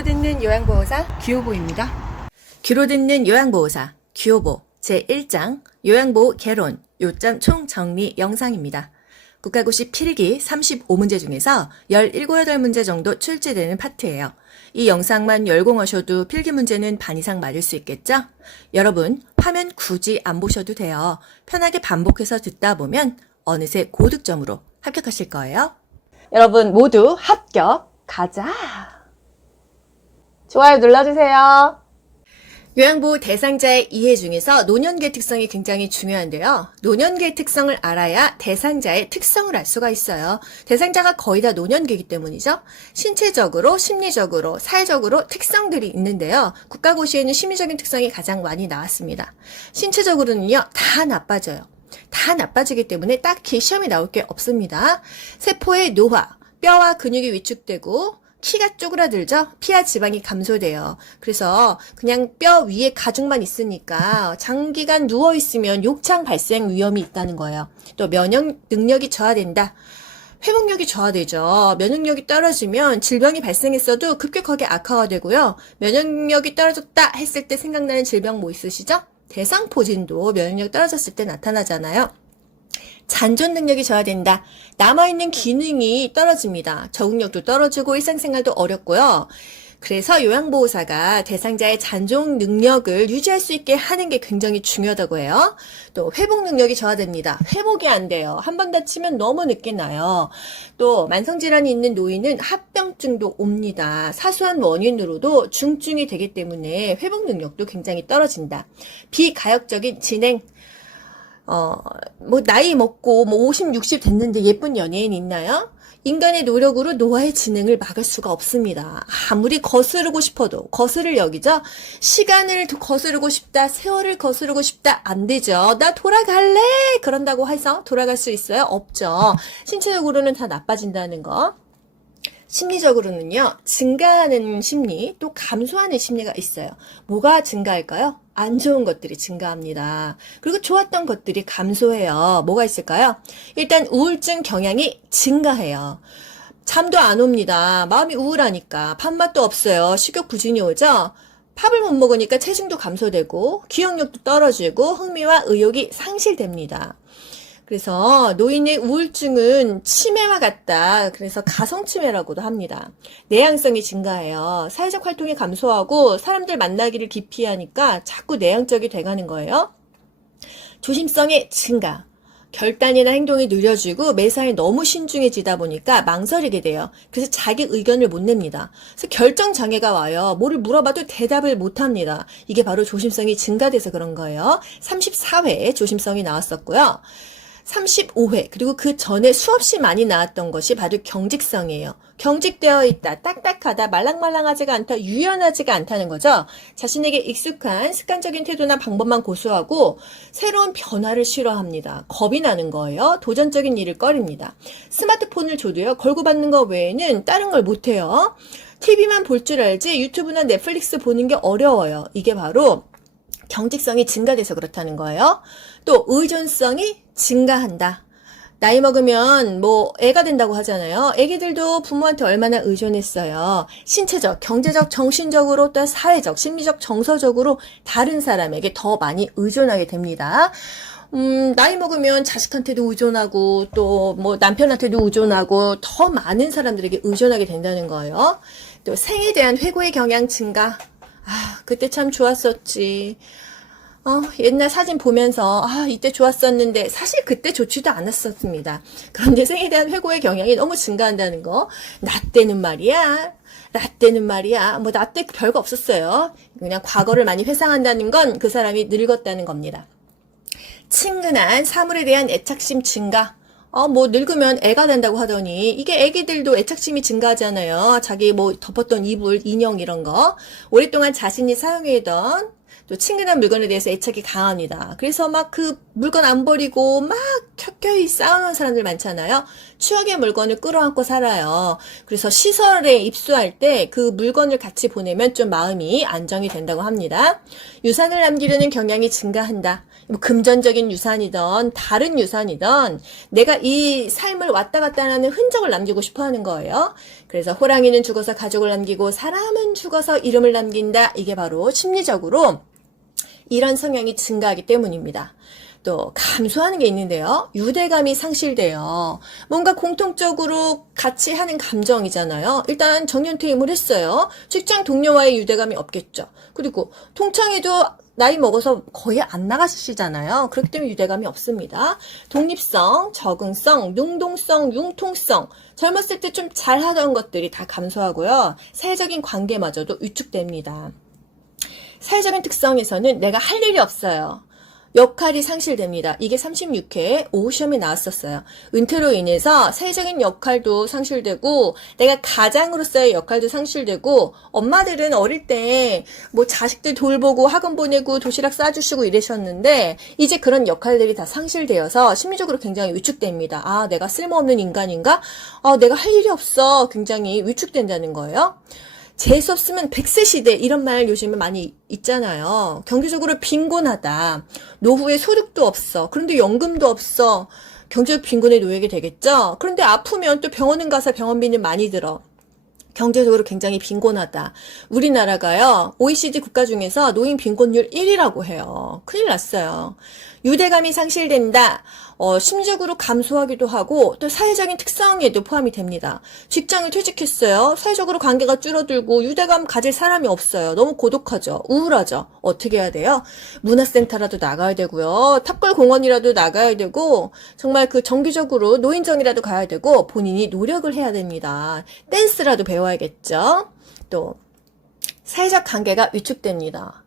귀로 듣는 요양보호사 귀요보입니다. 귀로 듣는 요양보호사 귀요보 제1장 요양보호 개론 요점 총정리 영상입니다. 국가고시 필기 35문제 중에서 17, 8문제 정도 출제되는 파트예요. 이 영상만 열공하셔도 필기 문제는 반 이상 맞을 수 있겠죠? 여러분, 화면 굳이 안 보셔도 돼요. 편하게 반복해서 듣다 보면 어느새 고득점으로 합격하실 거예요. 여러분 모두 합격! 가자! 좋아요 눌러주세요. 요양보호 대상자의 이해 중에서 노년계 특성이 굉장히 중요한데요. 노년계 특성을 알아야 대상자의 특성을 알 수가 있어요. 대상자가 거의 다 노년계이기 때문이죠. 신체적으로, 심리적으로, 사회적으로 특성들이 있는데요. 국가고시에는 심리적인 특성이 가장 많이 나왔습니다. 신체적으로는요, 다 나빠져요. 다 나빠지기 때문에 딱히 시험에 나올 게 없습니다. 세포의 노화, 뼈와 근육이 위축되고 키가 쪼그라들죠? 피와 지방이 감소돼요. 그래서 그냥 뼈 위에 가죽만 있으니까 장기간 누워있으면 욕창 발생 위험이 있다는 거예요. 또 면역 능력이 저하된다. 회복력이 저하되죠. 면역력이 떨어지면 질병이 발생했어도 급격하게 악화가 되고요. 면역력이 떨어졌다 했을 때 생각나는 질병 뭐 있으시죠? 대상포진도 면역력 떨어졌을 때 나타나잖아요. 잔존 능력이 저하된다. 남아있는 기능이 떨어집니다. 적응력도 떨어지고 일상생활도 어렵고요. 그래서 요양보호사가 대상자의 잔존 능력을 유지할 수 있게 하는 게 굉장히 중요하다고 해요. 또 회복 능력이 저하됩니다. 회복이 안 돼요. 한 번 다치면 너무 늦게 나요. 또 만성질환이 있는 노인은 합병증도 옵니다. 사소한 원인으로도 중증이 되기 때문에 회복 능력도 굉장히 떨어진다. 비가역적인 진행, 나이 먹고 50, 60 됐는데 예쁜 연예인 있나요? 인간의 노력으로 노화의 진행을 막을 수가 없습니다. 아무리 거스르고 싶어도 거스를 여기죠? 시간을 거스르고 싶다, 세월을 거스르고 싶다, 안 되죠. 나 돌아갈래! 그런다고 해서 돌아갈 수 있어요? 없죠. 신체적으로는 다 나빠진다는 거. 심리적으로는요, 증가하는 심리, 또 감소하는 심리가 있어요. 뭐가 증가할까요? 안 좋은 것들이 증가합니다. 그리고 좋았던 것들이 감소해요. 뭐가 있을까요? 일단 우울증 경향이 증가해요. 잠도 안 옵니다. 마음이 우울하니까. 밥맛도 없어요. 식욕 부진이 오죠? 밥을 못 먹으니까 체중도 감소되고 기억력도 떨어지고 흥미와 의욕이 상실됩니다. 그래서 노인의 우울증은 치매와 같다. 그래서 가성치매라고도 합니다. 내향성이 증가해요. 사회적 활동이 감소하고 사람들 만나기를 기피하니까 자꾸 내향적이 돼가는 거예요. 조심성의 증가. 결단이나 행동이 느려지고 매사에 너무 신중해지다 보니까 망설이게 돼요. 그래서 자기 의견을 못 냅니다. 그래서 결정 장애가 와요. 뭐를 물어봐도 대답을 못 합니다. 이게 바로 조심성이 증가돼서 그런 거예요. 34회 조심성이 나왔었고요. 35회 그리고 그 전에 수없이 많이 나왔던 것이 바로 경직성이에요. 경직되어 있다, 딱딱하다, 말랑말랑하지가 않다, 유연하지가 않다는 거죠. 자신에게 익숙한 습관적인 태도나 방법만 고수하고 새로운 변화를 싫어합니다. 겁이 나는 거예요. 도전적인 일을 꺼립니다. 스마트폰을 줘도요, 걸고 받는 거 외에는 다른 걸 못해요. TV만 볼 줄 알지 유튜브나 넷플릭스 보는 게 어려워요. 이게 바로 경직성이 증가돼서 그렇다는 거예요. 또 의존성이 증가한다. 나이 먹으면 애가 된다고 하잖아요. 애기들도 부모한테 얼마나 의존했어요. 신체적, 경제적, 정신적으로 또 사회적, 심리적, 정서적으로 다른 사람에게 더 많이 의존하게 됩니다. 나이 먹으면 자식한테도 의존하고 또 남편한테도 의존하고 더 많은 사람들에게 의존하게 된다는 거예요. 또 생에 대한 회고의 경향 증가. 그때 참 좋았었지. 옛날 사진 보면서 이때 좋았었는데 사실 그때 좋지도 않았었습니다. 그런데 생에 대한 회고의 경향이 너무 증가한다는 거. 나 때는 말이야. 나 때 별거 없었어요. 그냥 과거를 많이 회상한다는 건 그 사람이 늙었다는 겁니다. 친근한 사물에 대한 애착심 증가. 늙으면 애가 된다고 하더니, 이게 애기들도 애착심이 증가하잖아요. 자기 덮었던 이불, 인형 이런 거. 오랫동안 자신이 사용해던, 또 친근한 물건에 대해서 애착이 강합니다. 그래서 막 그 물건 안 버리고 막 켜켜이 쌓아놓은 사람들 많잖아요. 추억의 물건을 끌어안고 살아요. 그래서 시설에 입소할 때 그 물건을 같이 보내면 좀 마음이 안정이 된다고 합니다. 유산을 남기려는 경향이 증가한다. 뭐 금전적인 유산이든 다른 유산이든 내가 이 삶을 왔다 갔다 하는 흔적을 남기고 싶어 하는 거예요. 그래서 호랑이는 죽어서 가족을 남기고 사람은 죽어서 이름을 남긴다. 이게 바로 심리적으로 이런 성향이 증가하기 때문입니다. 또 감소하는 게 있는데요. 유대감이 상실돼요. 뭔가 공통적으로 같이 하는 감정이잖아요. 일단 정년퇴임을 했어요. 직장 동료와의 유대감이 없겠죠. 그리고 통창에도 나이 먹어서 거의 안 나가시잖아요. 그렇기 때문에 유대감이 없습니다. 독립성, 적응성, 능동성, 융통성, 젊었을 때 좀 잘하던 것들이 다 감소하고요. 사회적인 관계마저도 위축됩니다. 사회적인 특성에서는 내가 할 일이 없어요. 역할이 상실됩니다. 이게 36회 오후시험에 나왔었어요. 은퇴로 인해서 사회적인 역할도 상실되고 내가 가장으로서의 역할도 상실되고 엄마들은 어릴 때 뭐 자식들 돌보고 학원 보내고 도시락 싸주시고 이러셨는데 이제 그런 역할들이 다 상실되어서 심리적으로 굉장히 위축됩니다. 아, 내가 쓸모없는 인간인가? 내가 할 일이 없어. 굉장히 위축된다는 거예요. 재수 없으면 100세 시대 이런 말 요즘에 많이 있잖아요. 경제적으로 빈곤하다. 노후에 소득도 없어. 그런데 연금도 없어. 경제적 빈곤에 놓이게 되겠죠. 그런데 아프면 또 병원은 가서 병원비는 많이 들어. 경제적으로 굉장히 빈곤하다. 우리나라가요, OECD 국가 중에서 노인 빈곤율 1위라고 해요. 큰일 났어요. 유대감이 상실된다. 심리적으로 감소하기도 하고 또 사회적인 특성에도 포함이 됩니다. 직장을 퇴직했어요. 사회적으로 관계가 줄어들고 유대감 가질 사람이 없어요. 너무 고독하죠. 우울하죠. 어떻게 해야 돼요? 문화센터라도 나가야 되고요. 탑골 공원이라도 나가야 되고 정말 그 정기적으로 노인정이라도 가야 되고 본인이 노력을 해야 됩니다. 댄스라도 배워야겠죠. 또 사회적 관계가 위축됩니다.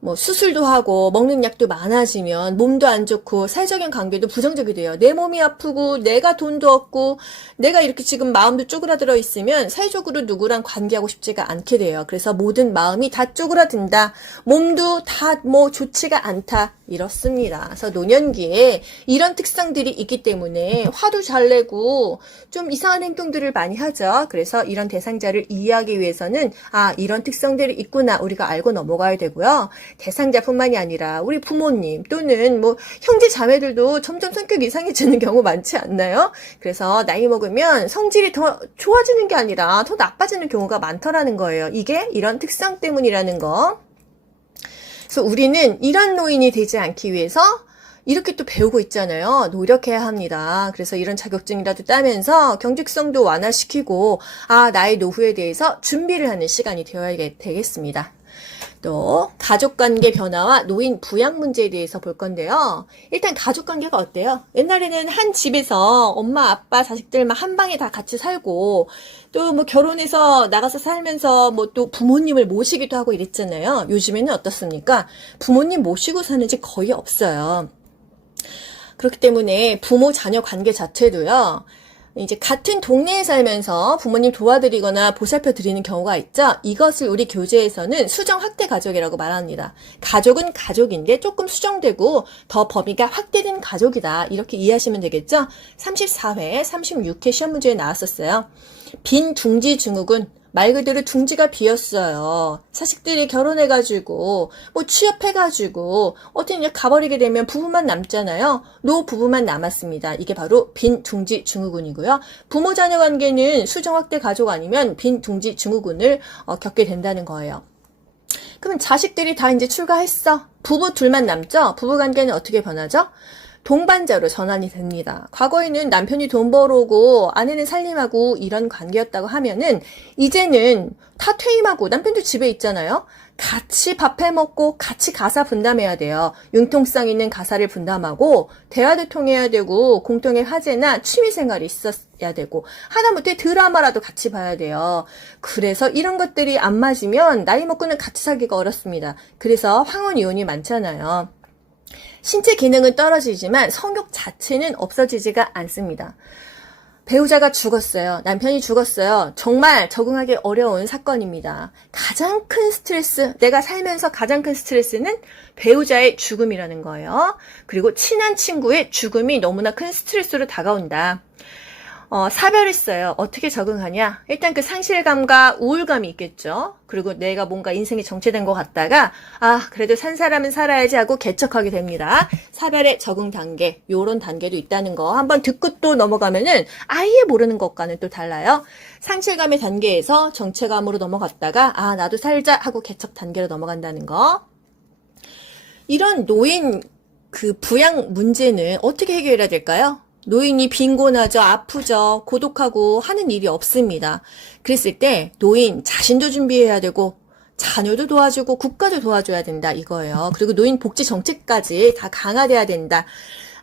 뭐 수술도 하고 먹는 약도 많아지면 몸도 안 좋고 사회적인 관계도 부정적이 돼요. 내 몸이 아프고 내가 돈도 없고 내가 이렇게 지금 마음도 쪼그라들어 있으면 사회적으로 누구랑 관계하고 싶지가 않게 돼요. 그래서 모든 마음이 다 쪼그라든다. 몸도 다 뭐 좋지가 않다. 이렇습니다. 그래서 노년기에 이런 특성들이 있기 때문에 화도 잘 내고 좀 이상한 행동들을 많이 하죠. 그래서 이런 대상자를 이해하기 위해서는 이런 특성들이 있구나 우리가 알고 넘어가야 되고요. 대상자뿐만이 아니라 우리 부모님 또는 뭐 형제 자매들도 점점 성격이 이상해지는 경우 많지 않나요? 그래서 나이 먹으면 성질이 더 좋아지는 게 아니라 더 나빠지는 경우가 많더라는 거예요. 이게 이런 특성 때문이라는 거. 그래서 우리는 이런 노인이 되지 않기 위해서 이렇게 또 배우고 있잖아요. 노력해야 합니다. 그래서 이런 자격증이라도 따면서 경직성도 완화시키고 나의 노후에 대해서 준비를 하는 시간이 되어야 되겠습니다. 또 가족관계 변화와 노인 부양 문제에 대해서 볼 건데요. 일단 가족관계가 어때요? 옛날에는 한 집에서 엄마, 아빠, 자식들만 한 방에 다 같이 살고 또 뭐 결혼해서 나가서 살면서 뭐 또 부모님을 모시기도 하고 이랬잖아요. 요즘에는 어떻습니까? 부모님 모시고 사는 집 거의 없어요. 그렇기 때문에 부모 자녀 관계 자체도요. 이제 같은 동네에 살면서 부모님 도와드리거나 보살펴 드리는 경우가 있죠. 이것을 우리 교재에서는 수정 확대 가족이라고 말합니다. 가족은 가족인데 조금 수정되고 더 범위가 확대된 가족이다. 이렇게 이해하시면 되겠죠. 34회, 36회 시험 문제에 나왔었어요. 빈 둥지 증후군. 말 그대로 둥지가 비었어요. 자식들이 결혼해가지고 뭐 취업해가지고 어떻게 가버리게 되면 부부만 남잖아요. 노부부만 남았습니다. 이게 바로 빈 둥지 증후군이고요. 부모 자녀 관계는 수정 확대 가족 아니면 빈 둥지 증후군을 겪게 된다는 거예요. 그러면 자식들이 다 이제 출가했어. 부부 둘만 남죠. 부부 관계는 어떻게 변하죠? 동반자로 전환이 됩니다. 과거에는 남편이 돈 벌어오고 아내는 살림하고 이런 관계였다고 하면은 이제는 다 퇴임하고 남편도 집에 있잖아요. 같이 밥 해먹고 같이 가사 분담해야 돼요. 융통성 있는 가사를 분담하고 대화도 통해야 되고 공통의 화제나 취미생활이 있어야 되고 하다못해 드라마라도 같이 봐야 돼요. 그래서 이런 것들이 안 맞으면 나이 먹고는 같이 살기가 어렵습니다. 그래서 황혼 이혼이 많잖아요. 신체 기능은 떨어지지만 성욕 자체는 없어지지가 않습니다. 배우자가 죽었어요. 남편이 죽었어요. 정말 적응하기 어려운 사건입니다. 가장 큰 스트레스, 내가 살면서 가장 큰 스트레스는 배우자의 죽음이라는 거예요. 그리고 친한 친구의 죽음이 너무나 큰 스트레스로 다가온다. 사별했어요. 어떻게 적응하냐? 일단 그 상실감과 우울감이 있겠죠. 그리고 내가 뭔가 인생이 정체된 것 같다가 그래도 산 사람은 살아야지 하고 개척하게 됩니다. 사별의 적응 단계, 요런 단계도 있다는 거 한번 듣고 또 넘어가면은 아예 모르는 것과는 또 달라요. 상실감의 단계에서 정체감으로 넘어갔다가 나도 살자 하고 개척 단계로 넘어간다는 거. 이런 노인 그 부양 문제는 어떻게 해결해야 될까요? 노인이 빈곤하죠, 아프죠, 고독하고 하는 일이 없습니다. 그랬을 때 노인 자신도 준비해야 되고 자녀도 도와주고 국가도 도와줘야 된다 이거예요. 그리고 노인 복지 정책까지 다 강화돼야 된다.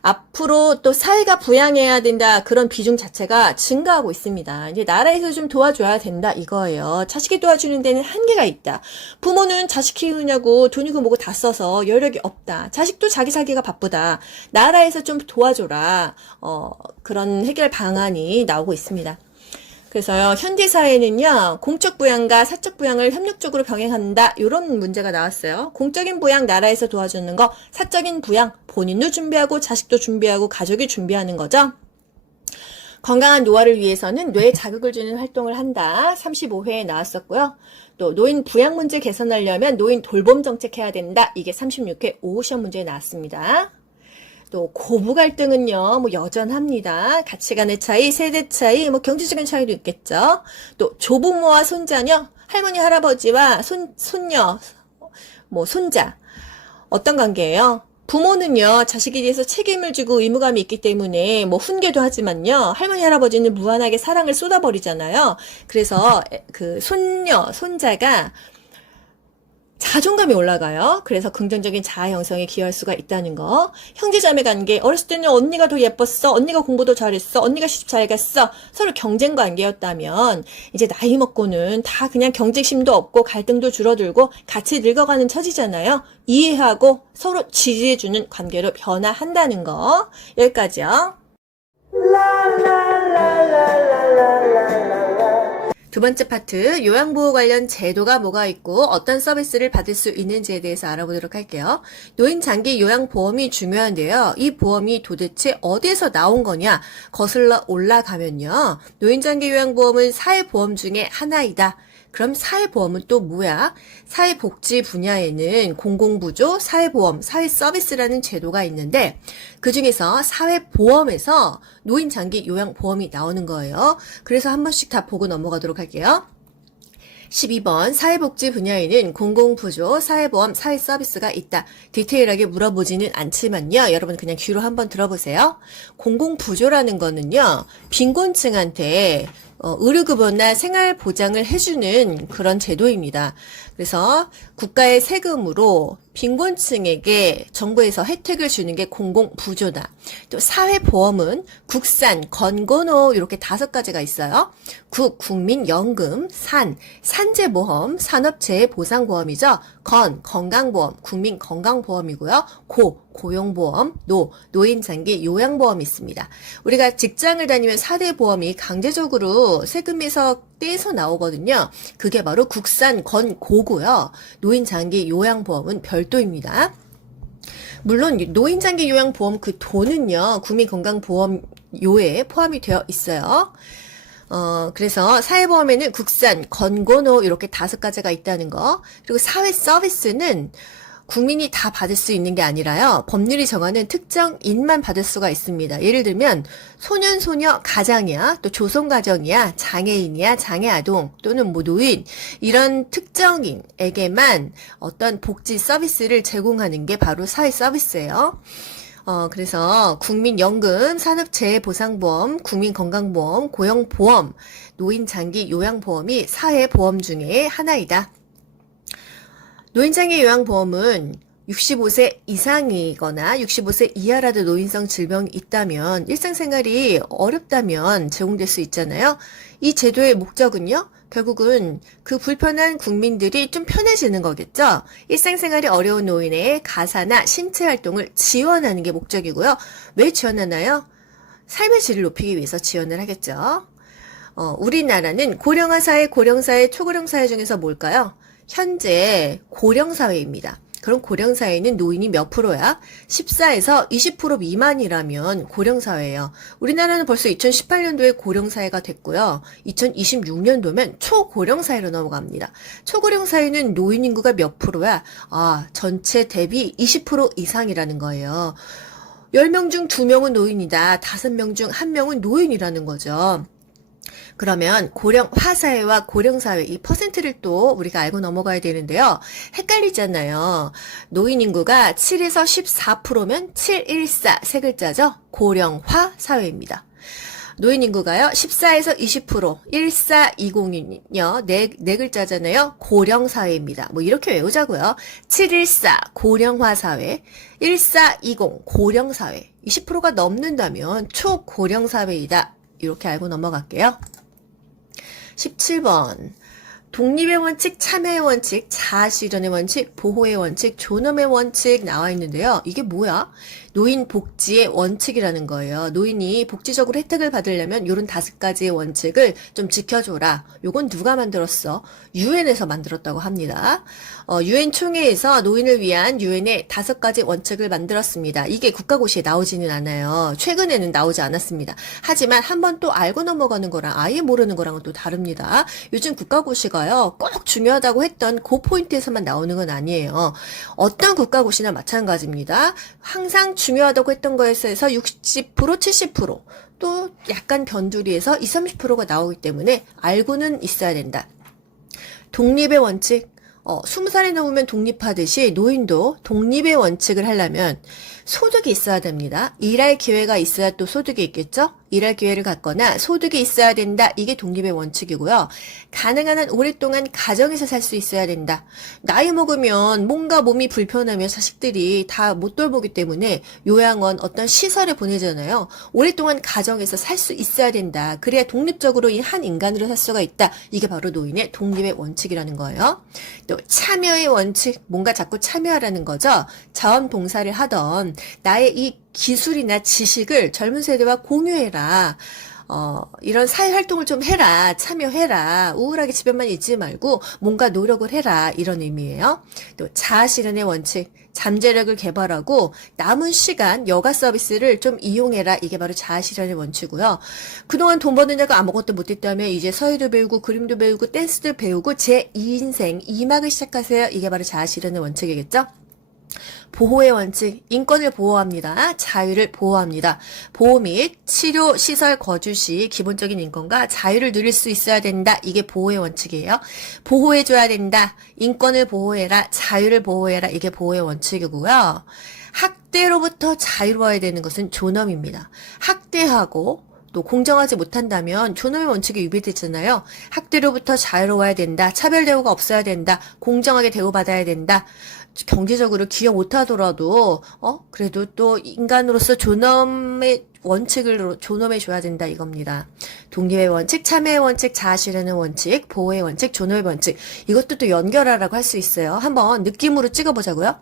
앞으로 또 사회가 부양해야 된다. 그런 비중 자체가 증가하고 있습니다. 이제 나라에서 좀 도와줘야 된다 이거예요. 자식이 도와주는 데는 한계가 있다. 부모는 자식 키우느냐고 돈이고 뭐고 다 써서 여력이 없다. 자식도 자기 살기가 바쁘다. 나라에서 좀 도와줘라. 그런 해결 방안이 나오고 있습니다. 그래서요, 현대사회는요, 공적 부양과 사적 부양을 협력적으로 병행한다. 이런 문제가 나왔어요. 공적인 부양 나라에서 도와주는 거, 사적인 부양 본인도 준비하고 자식도 준비하고 가족이 준비하는 거죠. 건강한 노화를 위해서는 뇌에 자극을 주는 활동을 한다. 35회에 나왔었고요. 또 노인 부양 문제 개선하려면 노인 돌봄 정책 해야 된다. 이게 36회 5시험 문제에 나왔습니다. 또 고부 갈등은요, 여전합니다. 가치관의 차이, 세대 차이, 경제적인 차이도 있겠죠. 또 조부모와 손자녀, 할머니 할아버지와 손녀, 손자 어떤 관계예요? 부모는요, 자식에 대해서 책임을 지고 의무감이 있기 때문에 훈계도 하지만요, 할머니 할아버지는 무한하게 사랑을 쏟아버리잖아요. 그래서 그 손자가 자존감이 올라가요. 그래서 긍정적인 자아 형성에 기여할 수가 있다는 거. 형제자매 관계, 어렸을 때는 언니가 더 예뻤어, 언니가 공부도 잘했어, 언니가 시집 잘 갔어, 서로 경쟁 관계였다면 이제 나이 먹고는 다 그냥 경쟁심도 없고 갈등도 줄어들고 같이 늙어가는 처지잖아요. 이해하고 서로 지지해주는 관계로 변화한다는 거. 여기까지요. 두 번째 파트, 요양보호 관련 제도가 뭐가 있고 어떤 서비스를 받을 수 있는지에 대해서 알아보도록 할게요. 노인장기 요양보험이 중요한데요. 이 보험이 도대체 어디에서 나온 거냐 거슬러 올라가면요. 노인장기 요양보험은 사회보험 중에 하나이다. 그럼 사회보험은 또 뭐야? 사회복지 분야에는 공공부조, 사회보험, 사회서비스라는 제도가 있는데 그 중에서 사회보험에서 노인장기 요양보험이 나오는 거예요. 그래서 한 번씩 다 보고 넘어가도록 할게요. 12번 사회복지 분야에는 공공부조, 사회보험, 사회서비스가 있다. 디테일하게 물어보지는 않지만요. 여러분 그냥 귀로 한번 들어보세요. 공공부조라는 거는요. 빈곤층한테 의료급여나 생활보장을 해주는 그런 제도입니다. 그래서 국가의 세금으로 빈곤층에게 정부에서 혜택을 주는 게 공공부조다. 또 사회보험은 국산, 건건호 이렇게 5가지가 있어요. 국민연금, 산재보험, 산업재해보상보험이죠. 건강보험, 국민건강보험이고요. 고용보험, 노인장기 요양보험이 있습니다. 우리가 직장을 다니면 4대 보험이 강제적으로 세금에서 떼서 나오거든요. 그게 바로 국산, 고고요. 노인장기 요양보험은 별도입니다. 물론 노인장기 요양보험 그 돈은요. 국민건강보험료에 포함이 되어 있어요. 그래서 사회보험에는 국산, 건고노 이렇게 5가지가 있다는 거. 그리고 사회 서비스는 국민이 다 받을 수 있는 게 아니라요. 법률이 정하는 특정인만 받을 수가 있습니다. 예를 들면 소년, 소녀, 가장이야, 또 조선가정이야, 장애인이야, 장애아동 또는 노인 이런 특정인에게만 어떤 복지 서비스를 제공하는 게 바로 사회 서비스예요. 그래서 국민연금, 산업재해보상보험, 국민건강보험, 고용보험, 노인장기 요양보험이 사회보험 중에 하나이다. 노인장기 요양보험은 65세 이상이거나 65세 이하라도 노인성 질병이 있다면 일상생활이 어렵다면 제공될 수 있잖아요. 이 제도의 목적은요. 결국은 그 불편한 국민들이 좀 편해지는 거겠죠. 일상생활이 어려운 노인의 가사나 신체 활동을 지원하는 게 목적이고요. 왜 지원하나요? 삶의 질을 높이기 위해서 지원을 하겠죠. 우리나라는 고령화 사회, 고령사회, 초고령사회 중에서 뭘까요? 현재 고령사회입니다. 그럼 고령사회는 노인이 몇 프로야? 14에서 20% 미만이라면 고령사회예요. 우리나라는 벌써 2018년도에 고령사회가 됐고요. 2026년도면 초고령사회로 넘어갑니다. 초고령사회는 노인 인구가 몇 프로야? 전체 대비 20% 이상이라는 거예요. 10명 중 2명은 노인이다. 5명 중 1명은 노인이라는 거죠. 그러면 고령화사회와 고령사회 이 퍼센트를 또 우리가 알고 넘어가야 되는데요. 헷갈리잖아요. 노인 인구가 7에서 14%면 714 세 글자죠. 고령화사회입니다. 노인 인구가요. 14에서 20% 1420이요. 네 글자잖아요. 고령사회입니다. 뭐 이렇게 외우자고요. 714 고령화사회 1420 고령사회 20%가 넘는다면 초고령사회이다. 이렇게 알고 넘어갈게요. 17번. 독립의 원칙, 참여의 원칙, 자아실현의 원칙, 보호의 원칙, 존엄의 원칙 나와 있는데요. 이게 뭐야? 노인 복지의 원칙이라는 거예요. 노인이 복지적으로 혜택을 받으려면 이런 5가지의 원칙을 좀 지켜줘라. 요건 누가 만들었어? 유엔에서 만들었다고 합니다. 유엔 총회에서 노인을 위한 유엔의 5가지 원칙을 만들었습니다. 이게 국가고시에 나오지는 않아요. 최근에는 나오지 않았습니다. 하지만 한번 또 알고 넘어가는 거랑 아예 모르는 거랑은 또 다릅니다. 요즘 국가고시가요. 꼭 중요하다고 했던 그 포인트에서만 나오는 건 아니에요. 어떤 국가고시나 마찬가지입니다. 항상 중요하다고 했던 거에서 60%, 70%, 또 약간 변두리에서 20, 30%가 나오기 때문에 알고는 있어야 된다. 독립의 원칙, 20살이 넘으면 독립하듯이 노인도 독립의 원칙을 하려면 소득이 있어야 됩니다. 일할 기회가 있어야 또 소득이 있겠죠? 일할 기회를 갖거나 소득이 있어야 된다. 이게 독립의 원칙이고요. 가능한 한 오랫동안 가정에서 살 수 있어야 된다. 나이 먹으면 뭔가 몸이 불편하면 자식들이 다 못 돌보기 때문에 요양원 어떤 시설에 보내잖아요. 오랫동안 가정에서 살 수 있어야 된다. 그래야 독립적으로 이 한 인간으로 살 수가 있다. 이게 바로 노인의 독립의 원칙이라는 거예요. 또 참여의 원칙, 뭔가 자꾸 참여하라는 거죠. 자원봉사를 하던 나의 이 기술이나 지식을 젊은 세대와 공유해라. 이런 사회활동을 좀 해라. 참여해라. 우울하게 집에만 있지 말고 뭔가 노력을 해라. 이런 의미예요. 또 자아실현의 원칙. 잠재력을 개발하고 남은 시간 여가 서비스를 좀 이용해라. 이게 바로 자아실현의 원칙이고요. 그동안 돈 버느냐고 아무것도 못했다면 이제 서예도 배우고 그림도 배우고 댄스도 배우고 제2인생 2막을 시작하세요. 이게 바로 자아실현의 원칙이겠죠. 보호의 원칙, 인권을 보호합니다. 자유를 보호합니다. 보호 및 치료, 시설, 거주 시 기본적인 인권과 자유를 누릴 수 있어야 된다. 이게 보호의 원칙이에요. 보호해줘야 된다. 인권을 보호해라. 자유를 보호해라. 이게 보호의 원칙이고요. 학대로부터 자유로워야 되는 것은 존엄입니다. 학대하고 또 공정하지 못한다면 존엄의 원칙이 위배되잖아요. 학대로부터 자유로워야 된다. 차별 대우가 없어야 된다. 공정하게 대우받아야 된다. 경제적으로 기여 못하더라도 그래도 또 인간으로서 존엄의 원칙을 존엄해줘야 된다 이겁니다. 독립의 원칙, 참여의 원칙, 자아실현의 원칙, 보호의 원칙, 존엄의 원칙. 이것도 또 연결하라고 할 수 있어요. 한번 느낌으로 찍어보자고요.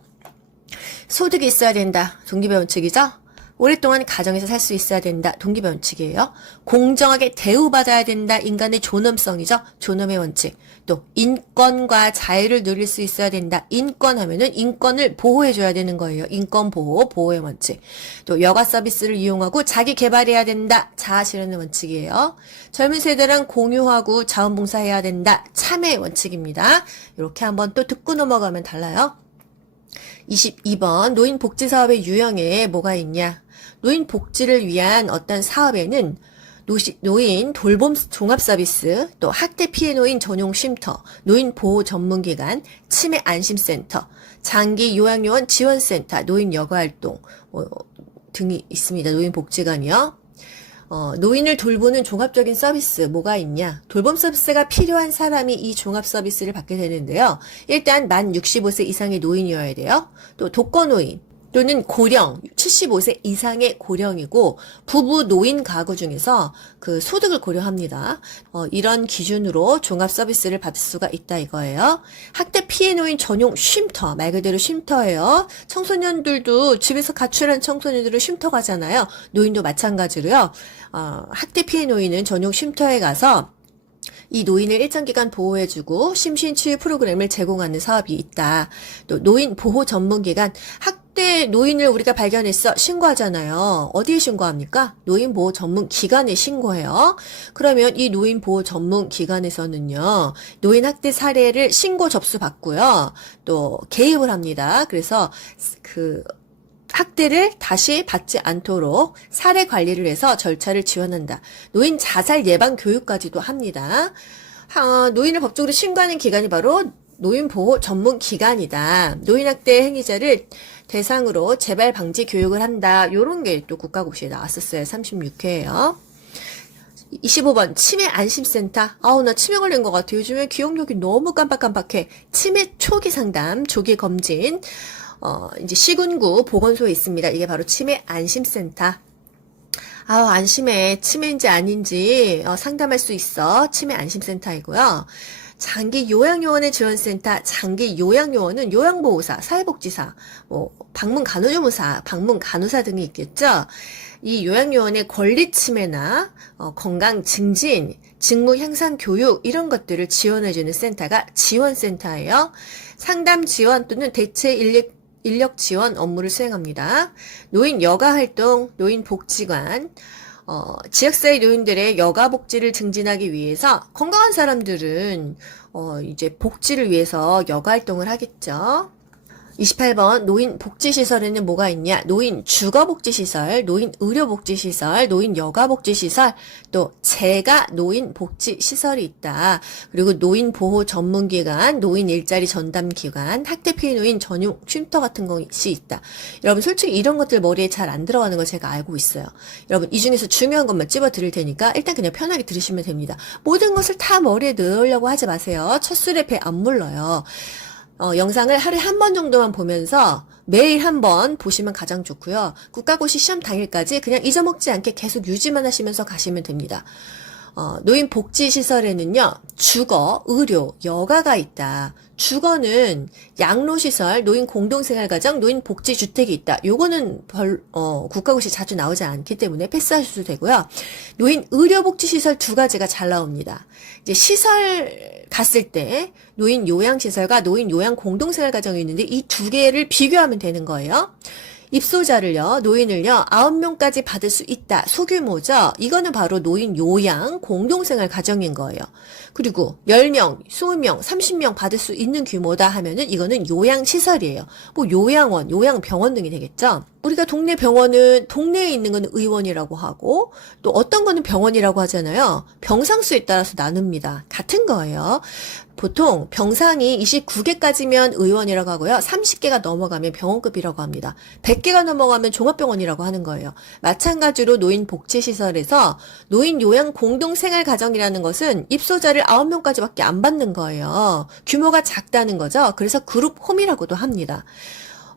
소득이 있어야 된다. 독립의 원칙이죠. 오랫동안 가정에서 살 수 있어야 된다. 독립의 원칙이에요. 공정하게 대우받아야 된다. 인간의 존엄성이죠. 존엄의 원칙. 또 인권과 자유를 누릴 수 있어야 된다. 인권 하면은 인권을 보호해줘야 되는 거예요. 인권 보호, 보호의 원칙. 또 여가 서비스를 이용하고 자기 개발해야 된다. 자아실현의 원칙이에요. 젊은 세대랑 공유하고 자원봉사해야 된다. 참여의 원칙입니다. 이렇게 한번 또 듣고 넘어가면 달라요. 22번 노인 복지 사업의 유형에 뭐가 있냐? 노인 복지를 위한 어떤 사업에는 노인 돌봄 종합 서비스, 또 학대 피해 노인 전용 쉼터, 노인 보호 전문기관, 치매 안심센터, 장기 요양요원 지원센터, 노인 여가활동 등이 있습니다. 노인 복지관이요. 노인을 돌보는 종합적인 서비스 뭐가 있냐? 돌봄 서비스가 필요한 사람이 이 종합 서비스를 받게 되는데요. 일단 만 65세 이상의 노인이어야 돼요. 또 독거노인, 또는 고령, 75세 이상의 고령이고 부부 노인 가구 중에서 그 소득을 고려합니다. 이런 기준으로 종합 서비스를 받을 수가 있다 이거예요. 학대 피해 노인 전용 쉼터, 말 그대로 쉼터예요. 청소년들도 집에서 가출한 청소년들을 쉼터 가잖아요. 노인도 마찬가지로요. 학대 피해 노인은 전용 쉼터에 가서 이 노인을 일정 기간 보호해주고 심신치유 프로그램을 제공하는 사업이 있다. 또 노인 보호 전문기관, 학대 노인을 우리가 발견했어 신고하잖아요. 어디에 신고합니까? 노인 보호 전문 기관에 신고해요. 그러면 이 노인 보호 전문 기관에서는요, 노인 학대 사례를 신고 접수받고요, 또 개입을 합니다. 그래서 학대를 다시 받지 않도록 사례 관리를 해서 절차를 지원한다. 노인 자살 예방 교육까지도 합니다. 노인을 법적으로 신고하는 기관이 바로 노인보호 전문기관이다. 노인학대 행위자를 대상으로 재발 방지 교육을 한다. 요런 게 또 국가고시에 나왔었어요. 36회에요. 25번 치매 안심센터. 나 치매 걸린 것 같아. 요즘에 기억력이 너무 깜빡깜빡해. 치매 초기 상담, 조기 검진. 이제 시군구 보건소에 있습니다. 이게 바로 치매 안심센터. 안심해. 치매인지 아닌지 상담할 수 있어. 치매 안심센터이고요. 장기 요양요원의 지원센터, 장기 요양요원은 요양보호사, 사회복지사, 방문 간호조무사, 방문 간호사 등이 있겠죠. 이 요양요원의 권리 침해나 건강 증진, 직무 향상 교육 이런 것들을 지원해주는 센터가 지원센터예요. 상담 지원 또는 대체 인력 지원 업무를 수행합니다. 노인 여가 활동, 노인 복지관, 지역사회 노인들의 여가 복지를 증진하기 위해서 건강한 사람들은 이제 복지를 위해서 여가 활동을 하겠죠. 28번 노인 복지시설에는 뭐가 있냐? 노인 주거복지시설, 노인 의료복지시설, 노인 여가복지시설, 또 재가 노인 복지시설이 있다. 그리고 노인 보호 전문기관, 노인 일자리 전담기관, 학대 피해 노인 전용 쉼터 같은 것이 있다. 여러분 솔직히 이런 것들 머리에 잘 안 들어가는 걸 제가 알고 있어요. 여러분 이 중에서 중요한 것만 찝어 드릴 테니까 일단 그냥 편하게 들으시면 됩니다. 모든 것을 다 머리에 넣으려고 하지 마세요. 첫 술에 배 안 물러요. 영상을 하루에 한 번 정도만 보면서 매일 한 번 보시면 가장 좋고요. 국가고시 시험 당일까지 그냥 잊어먹지 않게 계속 유지만 하시면서 가시면 됩니다. 노인 복지시설에는요, 주거, 의료, 여가가 있다. 주거는 양로시설, 노인 공동생활가정, 노인 복지주택이 있다. 요거는 국가고시 자주 나오지 않기 때문에 패스하셔도 되고요. 노인 의료복지시설 두 가지가 잘 나옵니다. 이제 시설 갔을 때 노인 요양시설과 노인 요양 공동생활가정이 있는데 이 두 개를 비교하면 되는 거예요. 입소자를요, 노인을요, 9명까지 받을 수 있다. 소규모죠? 이거는 바로 노인 요양 공동생활 가정인 거예요. 그리고 10명, 20명, 30명 받을 수 있는 규모다 하면은 이거는 요양시설이에요. 요양원, 요양병원 등이 되겠죠? 우리가 동네 병원은 동네에 있는 건 의원이라고 하고 또 어떤 거는 병원이라고 하잖아요. 병상수에 따라서 나눕니다. 같은 거예요. 보통 병상이 29개까지면 의원이라고 하고요. 30개가 넘어가면 병원급이라고 합니다. 100개가 넘어가면 종합병원이라고 하는 거예요. 마찬가지로 노인 복지시설에서 노인 요양 공동생활가정이라는 것은 입소자를 9명까지밖에 안 받는 거예요. 규모가 작다는 거죠. 그래서 그룹홈이라고도 합니다.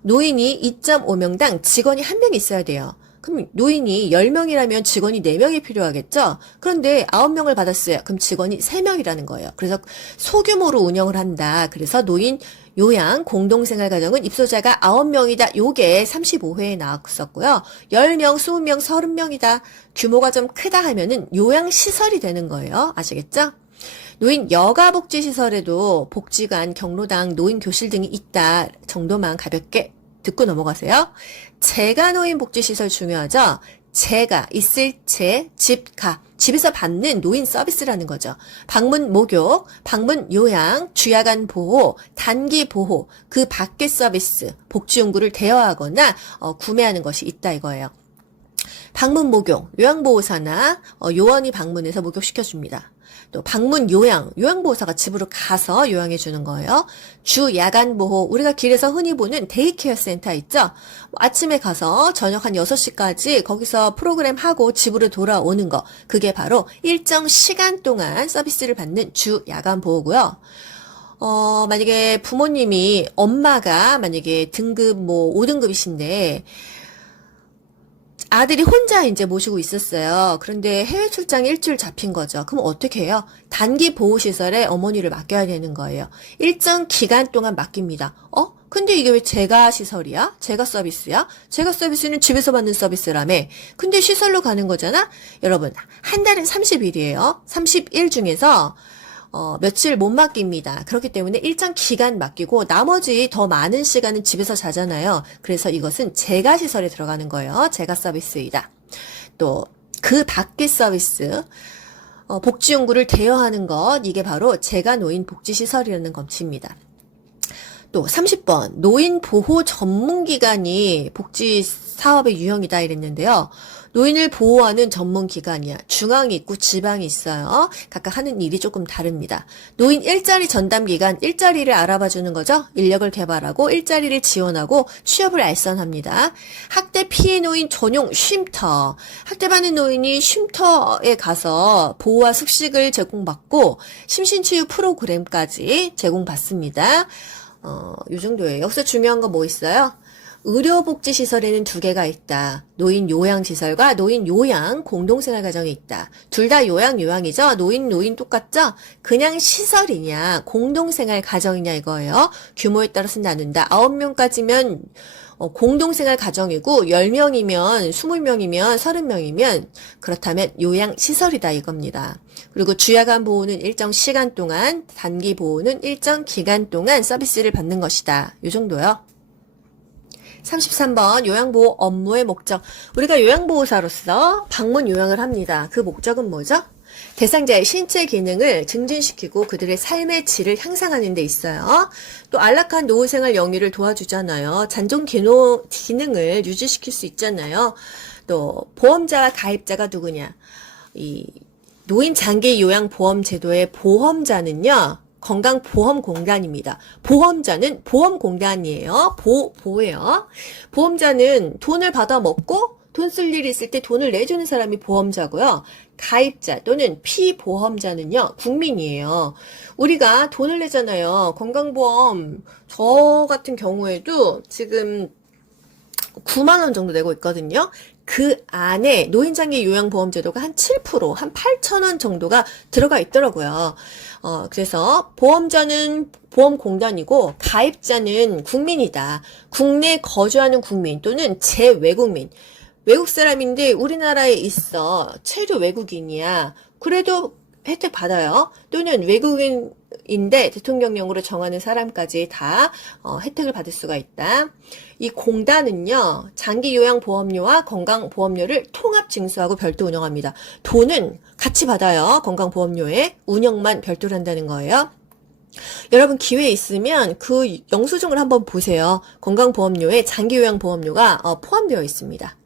노인이 2.5명당 직원이 1명 있어야 돼요. 그럼 노인이 10명이라면 직원이 4명이 필요하겠죠? 그런데 9명을 받았어요. 그럼 직원이 3명이라는 거예요. 그래서 소규모로 운영을 한다. 그래서 노인 요양 공동생활가정은 입소자가 9명이다. 요게 35회에 나왔었고요. 10명, 20명, 30명이다. 규모가 좀 크다 하면은 요양시설이 되는 거예요. 아시겠죠? 노인 여가복지시설에도 복지관, 경로당, 노인교실 등이 있다 정도만 가볍게 듣고 넘어가세요. 재가 노인복지시설 중요하죠? 재가 있을 재, 집, 가. 집에서 받는 노인 서비스라는 거죠. 방문 목욕, 방문 요양, 주야간 보호, 단기 보호, 그 밖의 서비스, 복지용구를 대여하거나 구매하는 것이 있다 이거예요. 방문 목욕, 요양보호사나 요원이 방문해서 목욕시켜줍니다. 또 방문 요양, 요양보호사가 집으로 가서 요양해 주는 거예요. 주 야간 보호, 우리가 길에서 흔히 보는 데이케어 센터 있죠? 아침에 가서 저녁 한 6시까지 거기서 프로그램 하고 집으로 돌아오는 거. 그게 바로 일정 시간 동안 서비스를 받는 주 야간 보호고요. 만약에 부모님이, 엄마가 만약에 등급 뭐 5등급이신데, 아들이 혼자 이제 모시고 있었어요. 그런데 해외 출장 일주일 잡힌 거죠. 그럼 어떻게 해요? 단기 보호시설에 어머니를 맡겨야 되는 거예요. 일정 기간 동안 맡깁니다. 근데 이게 왜 제가 시설이야? 제가 서비스야? 제가 서비스는 집에서 받는 서비스라며. 근데 시설로 가는 거잖아? 여러분, 한 달은 30일이에요. 30일 중에서 며칠 못 맡깁니다. 그렇기 때문에 일정 기간 맡기고 나머지 더 많은 시간은 집에서 자잖아요. 그래서 이것은 재가 시설에 들어가는 거예요. 재가 서비스이다. 또 그 밖의 서비스, 복지용구를 대여하는 것, 이게 바로 재가 노인 복지시설이라는 것입니다. 또 30번 노인 보호 전문기관이 복지 사업의 유형이다 이랬는데요. 노인을 보호하는 전문기관이야. 중앙이 있고 지방이 있어요. 각각 하는 일이 조금 다릅니다. 노인 일자리 전담기관, 일자리를 알아봐주는 거죠. 인력을 개발하고 일자리를 지원하고 취업을 알선합니다. 학대 피해 노인 전용 쉼터. 학대받는 노인이 쉼터에 가서 보호와 숙식을 제공받고 심신치유 프로그램까지 제공받습니다. 요 정도예요. 여기서 중요한 거 뭐 있어요? 의료복지시설에는 두 개가 있다. 노인 요양시설과 노인 요양 공동생활가정이 있다. 둘 다 요양이죠? 노인 똑같죠? 그냥 시설이냐, 공동생활가정이냐 이거예요. 규모에 따라서 나눈다. 9명까지면 공동생활 가정이고 10명이면 20명이면 30명이면 그렇다면 요양시설이다 이겁니다. 그리고 주야간 보호는 일정 시간 동안, 단기 보호는 일정 기간 동안 서비스를 받는 것이다. 요 정도요. 33번 요양보호 업무의 목적. 우리가 요양보호사로서 방문 요양을 합니다. 그 목적은 뭐죠? 대상자의 신체 기능을 증진시키고 그들의 삶의 질을 향상하는 데 있어요. 또 안락한 노후생활 영위를 도와주잖아요. 잔존 기능을 유지시킬 수 있잖아요. 또 보험자와 가입자가 누구냐? 이 노인 장기 요양 보험 제도의 보험자는요. 건강보험공단입니다. 보험자는 보험공단이에요. 보예요. 보험자는 돈을 받아 먹고 돈 쓸 일이 있을 때 돈을 내주는 사람이 보험자고요. 가입자 또는 피보험자는요. 국민이에요. 우리가 돈을 내잖아요. 건강보험 저 같은 경우에도 지금 9만 원 정도 내고 있거든요. 그 안에 노인장기 요양보험제도가 한 7%, 한 8천 원 정도가 들어가 있더라고요. 그래서 보험자는 보험공단이고 가입자는 국민이다. 국내 거주하는 국민 또는 재외국민. 외국 사람인데 우리나라에 있어. 체류 외국인이야. 그래도 혜택 받아요. 또는 외국인인데 대통령령으로 정하는 사람까지 다 혜택을 받을 수가 있다. 이 공단은요. 장기요양보험료와 건강보험료를 통합 징수하고 별도 운영합니다. 돈은 같이 받아요. 건강보험료에 운영만 별도로 한다는 거예요. 여러분 기회 있으면 그 영수증을 한번 보세요. 건강보험료에 장기요양보험료가 포함되어 있습니다.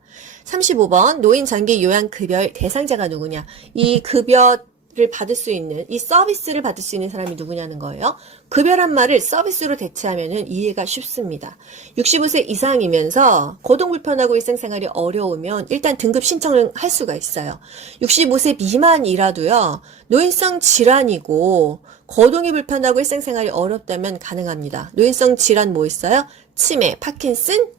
35번 노인 장기 요양 급여의 대상자가 누구냐? 이 급여를 받을 수 있는, 이 서비스를 받을 수 있는 사람이 누구냐는 거예요. 급여란 말을 서비스로 대체하면은 이해가 쉽습니다. 65세 이상이면서 거동 불편하고 일상생활이 어려우면 일단 등급 신청을 할 수가 있어요. 65세 미만이라도요. 노인성 질환이고 거동이 불편하고 일상생활이 어렵다면 가능합니다. 노인성 질환 뭐 있어요? 치매, 파킨슨,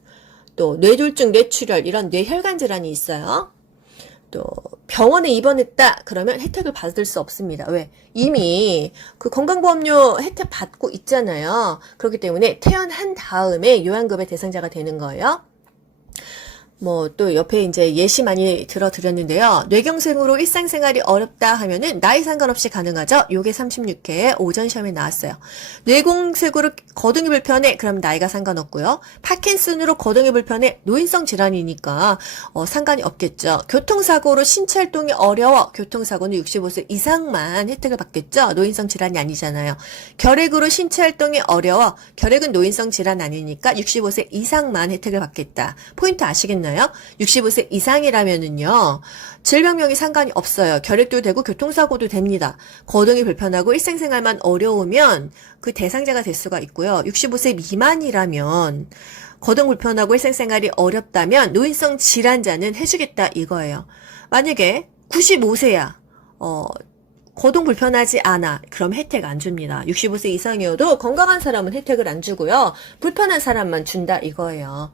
또 뇌졸중, 뇌출혈 이런 뇌혈관 질환이 있어요. 또 병원에 입원했다 그러면 혜택을 받을 수 없습니다. 왜? 이미 그 건강보험료 혜택 받고 있잖아요. 그렇기 때문에 퇴원한 다음에 요양급의 대상자가 되는 거예요. 뭐 또 옆에 이제 예시 많이 들어드렸는데요. 뇌경색으로 일상생활이 어렵다 하면은 나이 상관없이 가능하죠. 요게 36회 오전 시험에 나왔어요. 뇌경색으로 거동이 불편해. 그럼 나이가 상관없고요. 파킨슨으로 거동이 불편해. 노인성 질환이니까 상관이 없겠죠. 교통사고로 신체 활동이 어려워. 교통사고는 65세 이상만 혜택을 받겠죠. 노인성 질환이 아니잖아요. 결핵으로 신체 활동이 어려워. 결핵은 노인성 질환 아니니까 65세 이상만 혜택을 받겠다. 포인트 아시겠나요? 65세 이상이라면은요, 질병명이 상관이 없어요. 결핵도 되고 교통사고도 됩니다. 거동이 불편하고 일상생활만 어려우면 그 대상자가 될 수가 있고요. 65세 미만이라면 거동 불편하고 일상생활이 어렵다면 노인성 질환자는 해주겠다 이거예요. 만약에 95세야, 거동 불편하지 않아. 그럼 혜택 안 줍니다. 65세 이상이어도 건강한 사람은 혜택을 안 주고요. 불편한 사람만 준다 이거예요.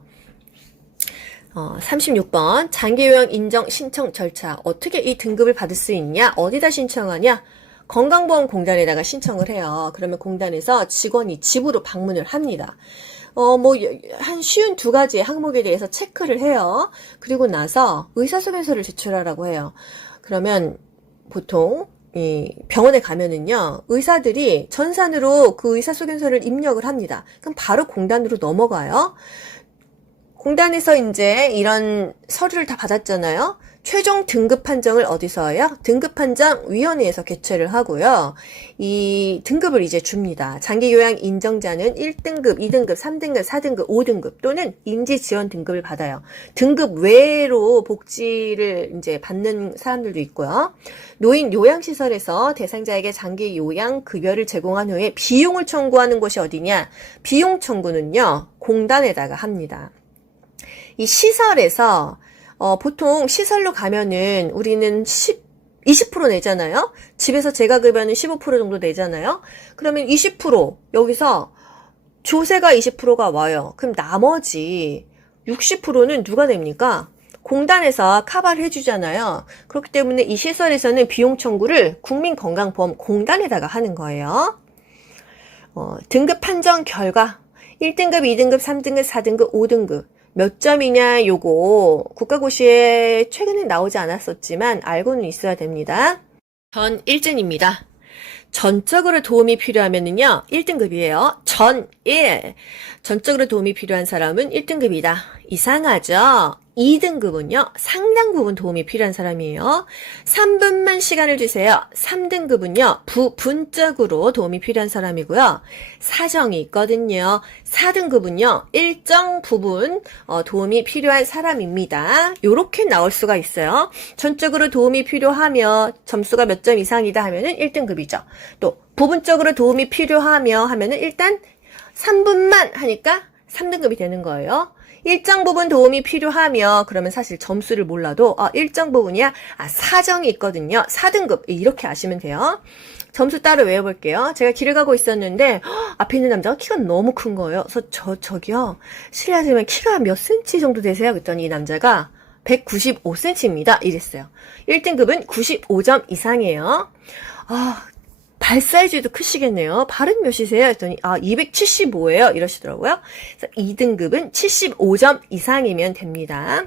36번 장기요양 인정 신청 절차. 어떻게 이 등급을 받을 수 있냐? 어디다 신청하냐? 건강보험공단에다가 신청을 해요. 그러면 공단에서 직원이 집으로 방문을 합니다. 한 쉬운 두 가지의 항목에 대해서 체크를 해요. 그리고 나서 의사소견서를 제출하라고 해요. 그러면 보통 이 병원에 가면은요, 의사들이 전산으로 그 의사소견서를 입력을 합니다. 그럼 바로 공단으로 넘어가요. 공단에서 이제 이런 서류를 다 받았잖아요. 최종 등급 판정을 어디서 해요? 등급판정위원회에서 개최를 하고요. 이 등급을 이제 줍니다. 장기요양 인정자는 1등급, 2등급, 3등급, 4등급, 5등급 또는 인지지원 등급을 받아요. 등급 외로 복지를 이제 받는 사람들도 있고요. 노인 요양시설에서 대상자에게 장기요양 급여를 제공한 후에 비용을 청구하는 곳이 어디냐? 비용 청구는요, 공단에다가 합니다. 이 시설에서 보통 시설로 가면은 우리는 20% 내잖아요. 집에서 제가 급여는 15% 정도 내잖아요. 그러면 20% 여기서 조세가 20%가 와요. 그럼 나머지 60%는 누가 냅니까? 공단에서 커버를 해주잖아요. 그렇기 때문에 이 시설에서는 비용 청구를 국민건강보험공단에다가 하는 거예요. 등급 판정 결과 1등급, 2등급, 3등급, 4등급, 5등급 몇 점이냐 요거 국가고시에 최근에 나오지 않았었지만 알고는 있어야 됩니다. 전 1등입니다. 전적으로 도움이 필요하면은요 1등급이에요. 전 1. 전적으로 도움이 필요한 사람은 1등급이다. 이상하죠? 2등급은요 상당 부분 도움이 필요한 사람이에요. 3분만 시간을 주세요. 3등급은요 부분적으로 도움이 필요한 사람이고요. 사정이 있거든요. 4등급은요 일정 부분 도움이 필요한 사람입니다. 요렇게 나올 수가 있어요. 전적으로 도움이 필요하며 점수가 몇 점 이상이다 하면은 1등급이죠. 또 부분적으로 도움이 필요하며 하면은 일단 3분만 하니까 3등급이 되는 거예요. 일정 부분 도움이 필요하며 그러면 사실 점수를 몰라도 일정 부분이야 사정이 있거든요. 4등급 이렇게 아시면 돼요. 점수 따로 외워볼게요. 제가 길을 가고 있었는데 앞에 있는 남자가 키가 너무 큰 거예요. 그래서 저기요 실례하지만 키가 몇 센치 정도 되세요? 그랬더니 이 남자가 195cm입니다. 이랬어요. 1등급은 95점 이상이에요. 발 사이즈도 크시겠네요. 발은 몇이세요? 했더니 275예요. 이러시더라고요. 그래서 2등급은 75점 이상이면 됩니다.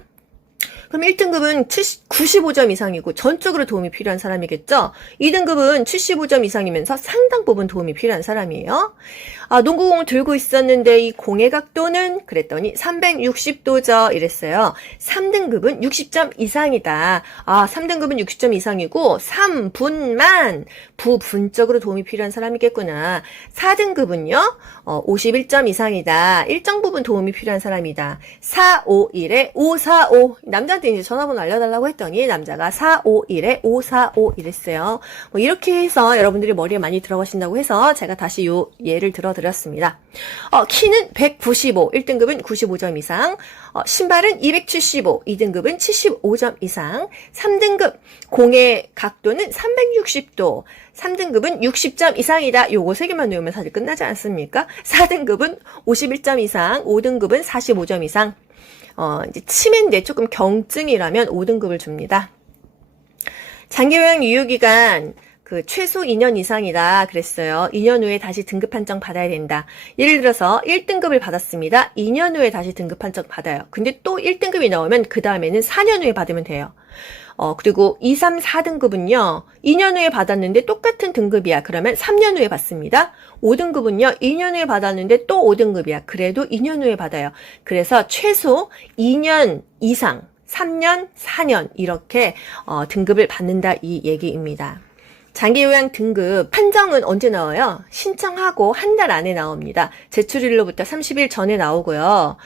그럼 1등급은 95점 이상이고 전적으로 도움이 필요한 사람이겠죠? 2등급은 75점 이상이면서 상당 부분 도움이 필요한 사람이에요. 농구공을 들고 있었는데 이 공의 각도는 그랬더니 360도죠. 이랬어요. 3등급은 60점 이상이다. 3등급은 60점 이상이고 3분만 부분적으로 도움이 필요한 사람이겠구나. 4등급은요. 51점 이상이다. 일정 부분 도움이 필요한 사람이다. 451에 545. 남자한테 이제 전화번호 알려달라고 했더니 남자가 451에 545 이랬어요. 이렇게 해서 여러분들이 머리에 많이 들어가신다고 해서 제가 다시 요 예를 들어드렸습니다. 키는 195, 1등급은 95점 이상, 신발은 275, 2등급은 75점 이상, 3등급 공의 각도는 360도, 3등급은 60점 이상이다. 요거 3개만 외우면 사실 끝나지 않습니까? 4등급은 51점 이상, 5등급은 45점 이상. 이제 치매인데 조금 경증이라면 5등급을 줍니다. 장기요양 유효기간 최소 2년 이상이다 그랬어요. 2년 후에 다시 등급 판정 받아야 된다. 예를 들어서 1등급을 받았습니다. 2년 후에 다시 등급 판정 받아요. 근데 또 1등급이 나오면 그 다음에는 4년 후에 받으면 돼요. 그리고 2, 3, 4등급은요. 2년 후에 받았는데 똑같은 등급이야. 그러면 3년 후에 받습니다. 5등급은요. 2년 후에 받았는데 또 5등급이야. 그래도 2년 후에 받아요. 그래서 최소 2년 이상 3년, 4년 이렇게 등급을 받는다 이 얘기입니다. 장기요양 등급 판정은 언제 나와요? 신청하고 한 달 안에 나옵니다. 제출일로부터 30일 전에 나오고요.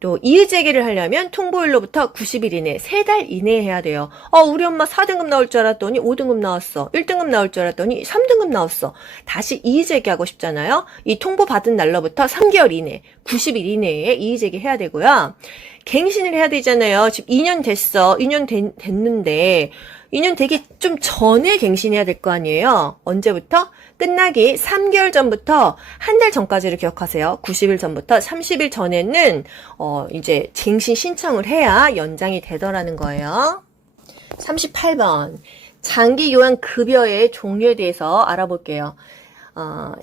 또 이의제기를 하려면 통보일로부터 90일 이내, 3달 이내에 해야 돼요. 우리 엄마 4등급 나올 줄 알았더니 5등급 나왔어. 1등급 나올 줄 알았더니 3등급 나왔어. 다시 이의제기하고 싶잖아요. 이 통보받은 날로부터 3개월 이내, 90일 이내에 이의제기 해야 되고요. 갱신을 해야 되잖아요. 지금 2년 됐어. 2년 됐는데 2년 되기 좀 전에 갱신해야 될 거 아니에요. 언제부터? 끝나기 3개월 전부터 한 달 전까지를 기억하세요. 90일 전부터 30일 전에는 이제 갱신 신청을 해야 연장이 되더라는 거예요. 38번 장기 요양 급여의 종류에 대해서 알아볼게요.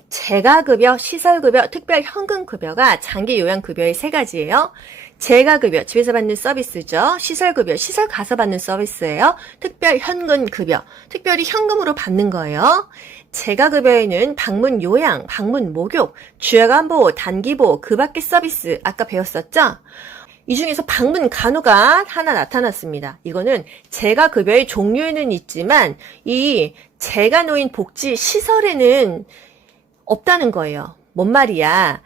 재가급여, 시설급여, 특별현금급여가 장기 요양급여의 세 가지예요. 재가급여, 집에서 받는 서비스죠. 시설급여, 시설 가서 받는 서비스예요. 특별현금급여, 특별히 현금으로 받는 거예요. 재가급여에는 방문 요양, 방문 목욕, 주야간보호, 단기보호, 그 밖의 서비스 아까 배웠었죠? 이 중에서 방문 간호가 하나 나타났습니다. 이거는 재가급여의 종류에는 있지만 이 재가노인 복지 시설에는 없다는 거예요. 뭔 말이야?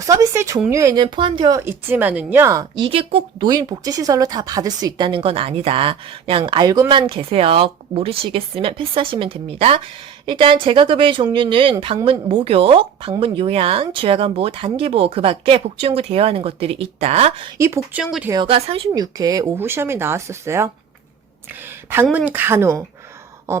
서비스의 종류에는 포함되어 있지만은요, 이게 꼭 노인 복지 시설로 다 받을 수 있다는 건 아니다. 그냥 알고만 계세요. 모르시겠으면 패스하시면 됩니다. 일단 재가급여의 종류는 방문 목욕, 방문 요양, 주야간 보호, 단기 보호 그 밖에 복지연구 대여하는 것들이 있다. 이 복지연구 대여가 36회 오후 시험에 나왔었어요. 방문 간호.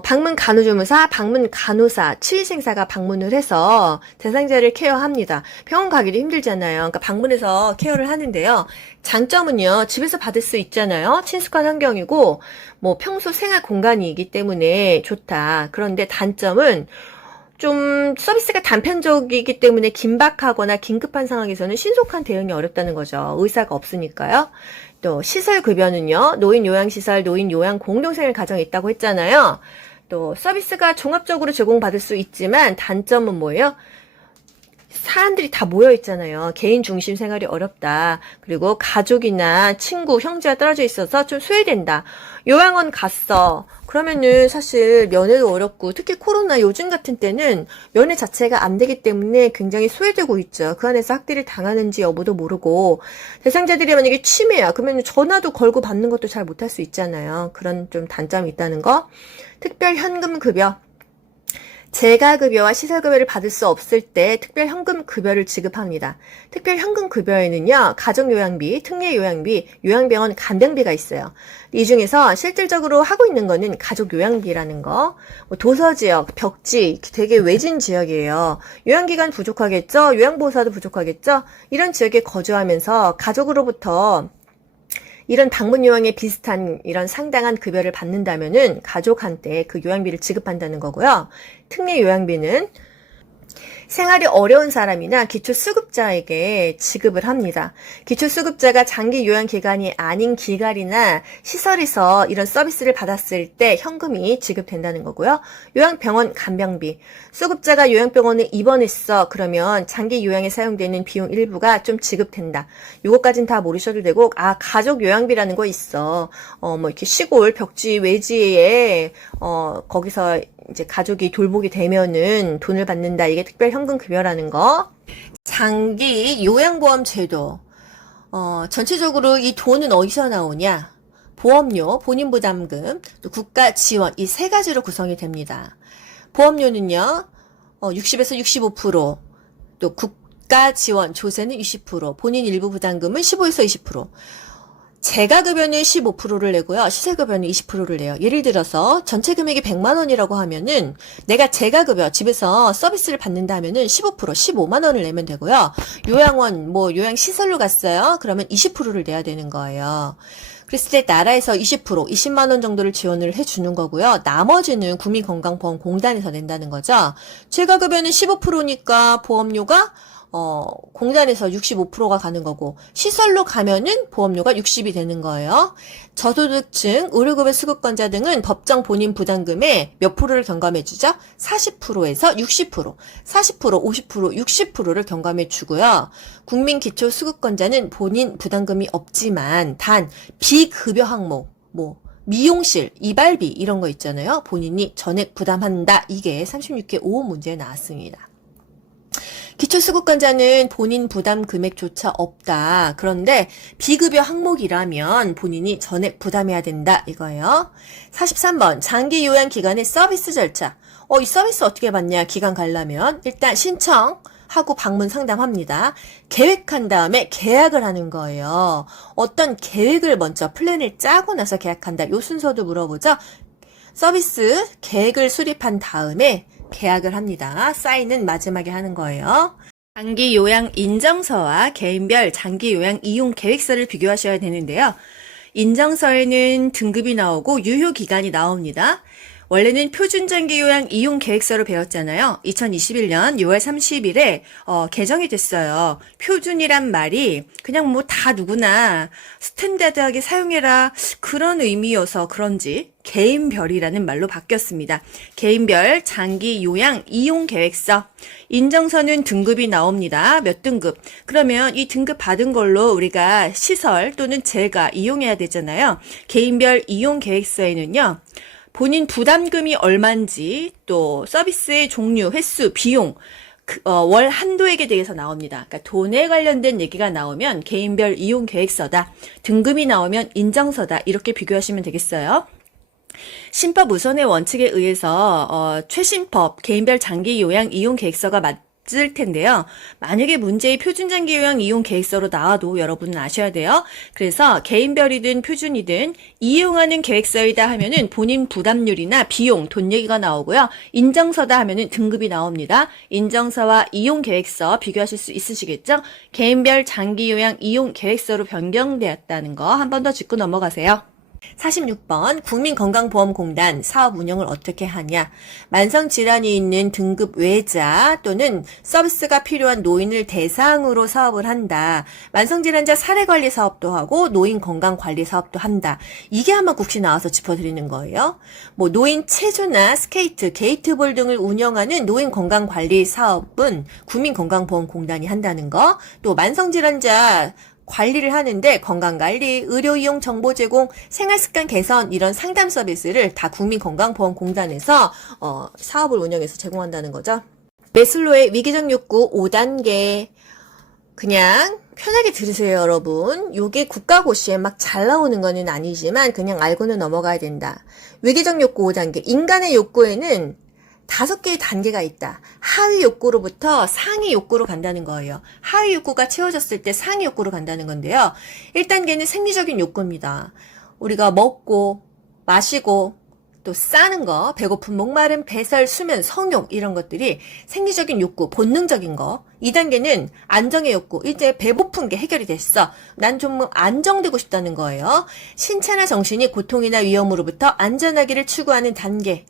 방문 간호조무사, 방문 간호사, 치의생사가 방문을 해서 대상자를 케어합니다. 병원 가기도 힘들잖아요. 그러니까 방문해서 케어를 하는데요. 장점은요, 집에서 받을 수 있잖아요. 친숙한 환경이고, 뭐 평소 생활 공간이기 때문에 좋다. 그런데 단점은 좀 서비스가 단편적이기 때문에 긴박하거나 긴급한 상황에서는 신속한 대응이 어렵다는 거죠. 의사가 없으니까요. 또 시설급여는요. 노인 요양시설, 노인 요양 공동생활 가정이 있다고 했잖아요. 또 서비스가 종합적으로 제공받을 수 있지만 단점은 뭐예요? 사람들이 다 모여 있잖아요. 개인 중심 생활이 어렵다. 그리고 가족이나 친구, 형제가 떨어져 있어서 좀 소외된다. 요양원 갔어. 그러면은 사실 면회도 어렵고 특히 코로나 요즘 같은 때는 면회 자체가 안 되기 때문에 굉장히 소외되고 있죠. 그 안에서 학대를 당하는지 여부도 모르고 대상자들이 만약에 치매야 그러면 전화도 걸고 받는 것도 잘 못할 수 있잖아요. 그런 좀 단점이 있다는 거. 특별 현금 급여. 재가급여와 시설급여를 받을 수 없을 때 특별현금급여를 지급합니다. 특별현금급여에는요, 가족요양비, 특례요양비, 요양병원 간병비가 있어요. 이 중에서 실질적으로 하고 있는 거는 가족요양비라는 거, 도서지역, 벽지, 되게 외진 지역이에요. 요양기관 부족하겠죠? 요양보호사도 부족하겠죠? 이런 지역에 거주하면서 가족으로부터 이런 방문 요양에 비슷한 이런 상당한 급여를 받는다면은 가족한테 그 요양비를 지급한다는 거고요. 특례 요양비는 생활이 어려운 사람이나 기초수급자에게 지급을 합니다. 기초수급자가 장기 요양 기간이 아닌 기간이나 시설에서 이런 서비스를 받았을 때 현금이 지급된다는 거고요. 요양병원 간병비. 수급자가 요양병원에 입원했어. 그러면 장기 요양에 사용되는 비용 일부가 좀 지급된다. 요거까진 다 모르셔도 되고, 가족 요양비라는 거 있어. 뭐 이렇게 시골 벽지 외지에 거기서 이제 가족이 돌보게 되면은 돈을 받는다. 이게 특별현금급여라는 거. 장기 요양보험 제도. 전체적으로 이 돈은 어디서 나오냐? 보험료, 본인부담금, 또 국가 지원 이 세 가지로 구성이 됩니다. 보험료는요, 60에서 65%, 또 국가 지원, 조세는 20%, 본인 일부 부담금은 15에서 20%. 재가급여는 15%를 내고요. 시설급여는 20%를 내요. 예를 들어서 전체 금액이 100만 원이라고 하면은 내가 재가급여 집에서 서비스를 받는다 하면은 15%, 15만 원을 내면 되고요. 요양원, 요양시설로 갔어요. 그러면 20%를 내야 되는 거예요. 그랬을 때 나라에서 20%, 20만 원 정도를 지원을 해주는 거고요. 나머지는 국민건강보험공단에서 낸다는 거죠. 재가급여는 15%니까 보험료가 공단에서 65%가 가는 거고 시설로 가면은 보험료가 60이 되는 거예요. 저소득층, 의료급여 수급권자 등은 법정 본인 부담금의 몇 프로를 경감해 주죠? 40%에서 60%, 40%, 50%, 60%를 경감해 주고요. 국민기초 수급권자는 본인 부담금이 없지만 단 비급여 항목, 미용실, 이발비 이런 거 있잖아요. 본인이 전액 부담한다. 이게 36회 5호 문제에 나왔습니다. 기초수급권자는 본인 부담 금액조차 없다. 그런데 비급여 항목이라면 본인이 전액 부담해야 된다. 이거예요. 43번 장기 요양 기간의 서비스 절차. 이 서비스 어떻게 받냐? 기간 가려면 일단 신청하고 방문 상담합니다. 계획한 다음에 계약을 하는 거예요. 어떤 계획을 먼저 플랜을 짜고 나서 계약한다. 요 순서도 물어보죠. 서비스 계획을 수립한 다음에 계약을 합니다. 사인은 마지막에 하는 거예요. 장기 요양 인정서와 개인별 장기 요양 이용 계획서를 비교하셔야 되는데요. 인정서에는 등급이 나오고 유효 기간이 나옵니다. 원래는 표준장기 요양 이용 계획서를 배웠잖아요. 2021년 6월 30일에 개정이 됐어요. 표준이란 말이 그냥 뭐 다 누구나 스탠다드하게 사용해라 그런 의미여서 그런지 개인별이라는 말로 바뀌었습니다. 개인별 장기 요양 이용 계획서. 인정서는 등급이 나옵니다. 몇 등급. 그러면 이 등급 받은 걸로 우리가 시설 또는 재가 이용해야 되잖아요. 개인별 이용 계획서에는요. 본인 부담금이 얼마인지 또 서비스의 종류, 횟수, 비용, 월 한도액에 대해서 나옵니다. 그러니까 돈에 관련된 얘기가 나오면 개인별 이용 계획서다. 등급이 나오면 인정서다. 이렇게 비교하시면 되겠어요. 신법 우선의 원칙에 의해서 최신법 개인별 장기 요양 이용 계획서가 맞을 텐데요. 만약에 문제의 표준장기 요양 이용 계획서로 나와도 여러분은 아셔야 돼요. 그래서 개인별이든 표준이든 이용하는 계획서이다 하면은 본인 부담률이나 비용, 돈 얘기가 나오고요. 인정서다 하면은 등급이 나옵니다. 인정서와 이용 계획서 비교하실 수 있으시겠죠? 개인별 장기 요양 이용 계획서로 변경되었다는 거 한 번 더 짚고 넘어가세요. 46번 국민건강보험공단 사업 운영을 어떻게 하냐. 만성질환이 있는 등급 외자 또는 서비스가 필요한 노인을 대상으로 사업을 한다. 만성질환자 사례관리 사업도 하고 노인 건강관리 사업도 한다. 이게 아마 국시 나와서 짚어드리는 거예요. 뭐 노인 체조나 스케이트, 게이트볼 등을 운영하는 노인 건강관리 사업은 국민건강보험공단이 한다는 거. 또 만성질환자 관리를 하는데 건강관리, 의료이용 정보 제공, 생활습관 개선 이런 상담 서비스를 다 국민건강보험공단에서 사업을 운영해서 제공한다는 거죠. 매슬로의 위기적 욕구 5단계 그냥 편하게 들으세요 여러분. 요게 국가고시에 막 잘 나오는 거는 아니지만 그냥 알고는 넘어가야 된다. 위기적 욕구 5단계 인간의 욕구에는 5개의 단계가 있다. 하위 욕구로부터 상위 욕구로 간다는 거예요. 하위 욕구가 채워졌을 때 상위 욕구로 간다는 건데요. 1단계는 생리적인 욕구입니다. 우리가 먹고 마시고 또 싸는 거, 배고픔, 목마름, 배설, 수면, 성욕 이런 것들이 생리적인 욕구, 본능적인 거. 2단계는 안정의 욕구. 이제 배고픈 게 해결이 됐어. 난 좀 안정되고 싶다는 거예요. 신체나 정신이 고통이나 위험으로부터 안전하기를 추구하는 단계.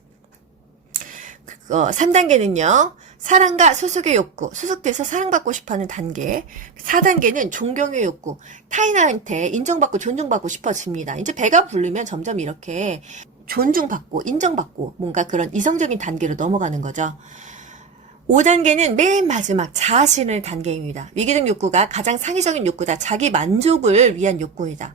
3단계는요. 사랑과 소속의 욕구, 소속돼서 사랑받고 싶어하는 단계. 4단계는 존경의 욕구, 타인한테 인정받고 존중받고 싶어집니다. 이제 배가 부르면 점점 이렇게 존중받고 인정받고 뭔가 그런 이성적인 단계로 넘어가는 거죠. 5단계는 맨 마지막 자아실현의 단계입니다. 위기적 욕구가 가장 상위적인 욕구다. 자기 만족을 위한 욕구이다.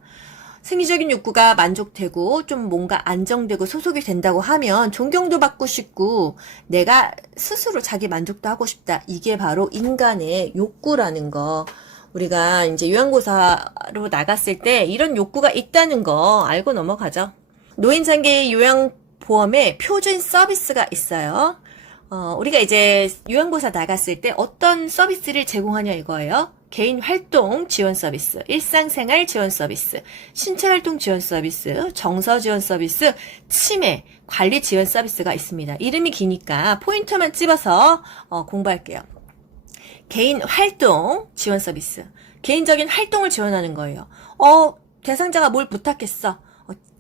생리적인 욕구가 만족되고 좀 뭔가 안정되고 소속이 된다고 하면 존경도 받고 싶고 내가 스스로 자기 만족도 하고 싶다. 이게 바로 인간의 욕구라는 거. 우리가 이제 요양보사로 나갔을 때 이런 욕구가 있다는 거 알고 넘어가죠. 노인장기 요양보험에 표준 서비스가 있어요. 우리가 이제 요양보사 나갔을 때 어떤 서비스를 제공하냐 이거예요. 개인 활동 지원 서비스, 일상생활 지원 서비스, 신체활동 지원 서비스, 정서 지원 서비스, 치매 관리 지원 서비스가 있습니다. 이름이 기니까 포인트만 찝어서 공부할게요. 개인 활동 지원 서비스. 개인적인 활동을 지원하는 거예요. 대상자가 뭘 부탁했어.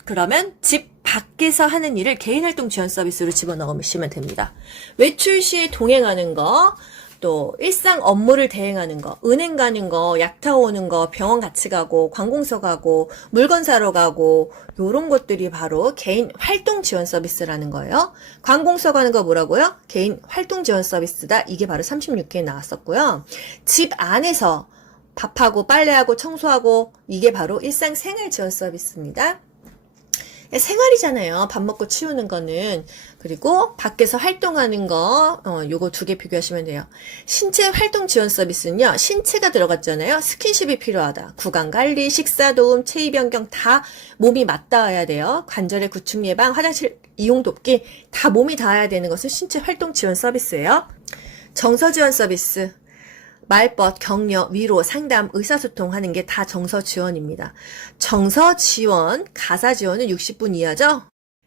그러면 집 밖에서 하는 일을 개인활동 지원 서비스로 집어넣으시면 됩니다. 외출 시에 동행하는 거, 또 일상 업무를 대행하는 거, 은행 가는 거, 약 타고 오는 거, 병원 같이 가고, 관공서 가고, 물건 사러 가고 요런 것들이 바로 개인 활동 지원 서비스라는 거예요. 관공서 가는 거 뭐라고요? 개인 활동 지원 서비스다. 이게 바로 36개에 나왔었고요. 집 안에서 밥하고 빨래하고 청소하고 이게 바로 일상생활 지원 서비스입니다. 생활이잖아요. 밥 먹고 치우는 거는. 그리고 밖에서 활동하는 거 요거 2개 비교하시면 돼요. 신체 활동 지원 서비스는요. 신체가 들어갔잖아요. 스킨십이 필요하다. 구강관리, 식사도움, 체위 변경 다 몸이 맞닿아야 돼요. 관절의 구축 예방, 화장실 이용 돕기 다 몸이 닿아야 되는 것은 신체 활동 지원 서비스예요. 정서 지원 서비스. 말벗, 격려, 위로, 상담, 의사소통 하는 게 다 정서 지원입니다. 정서 지원, 가사 지원은 60분 이하죠?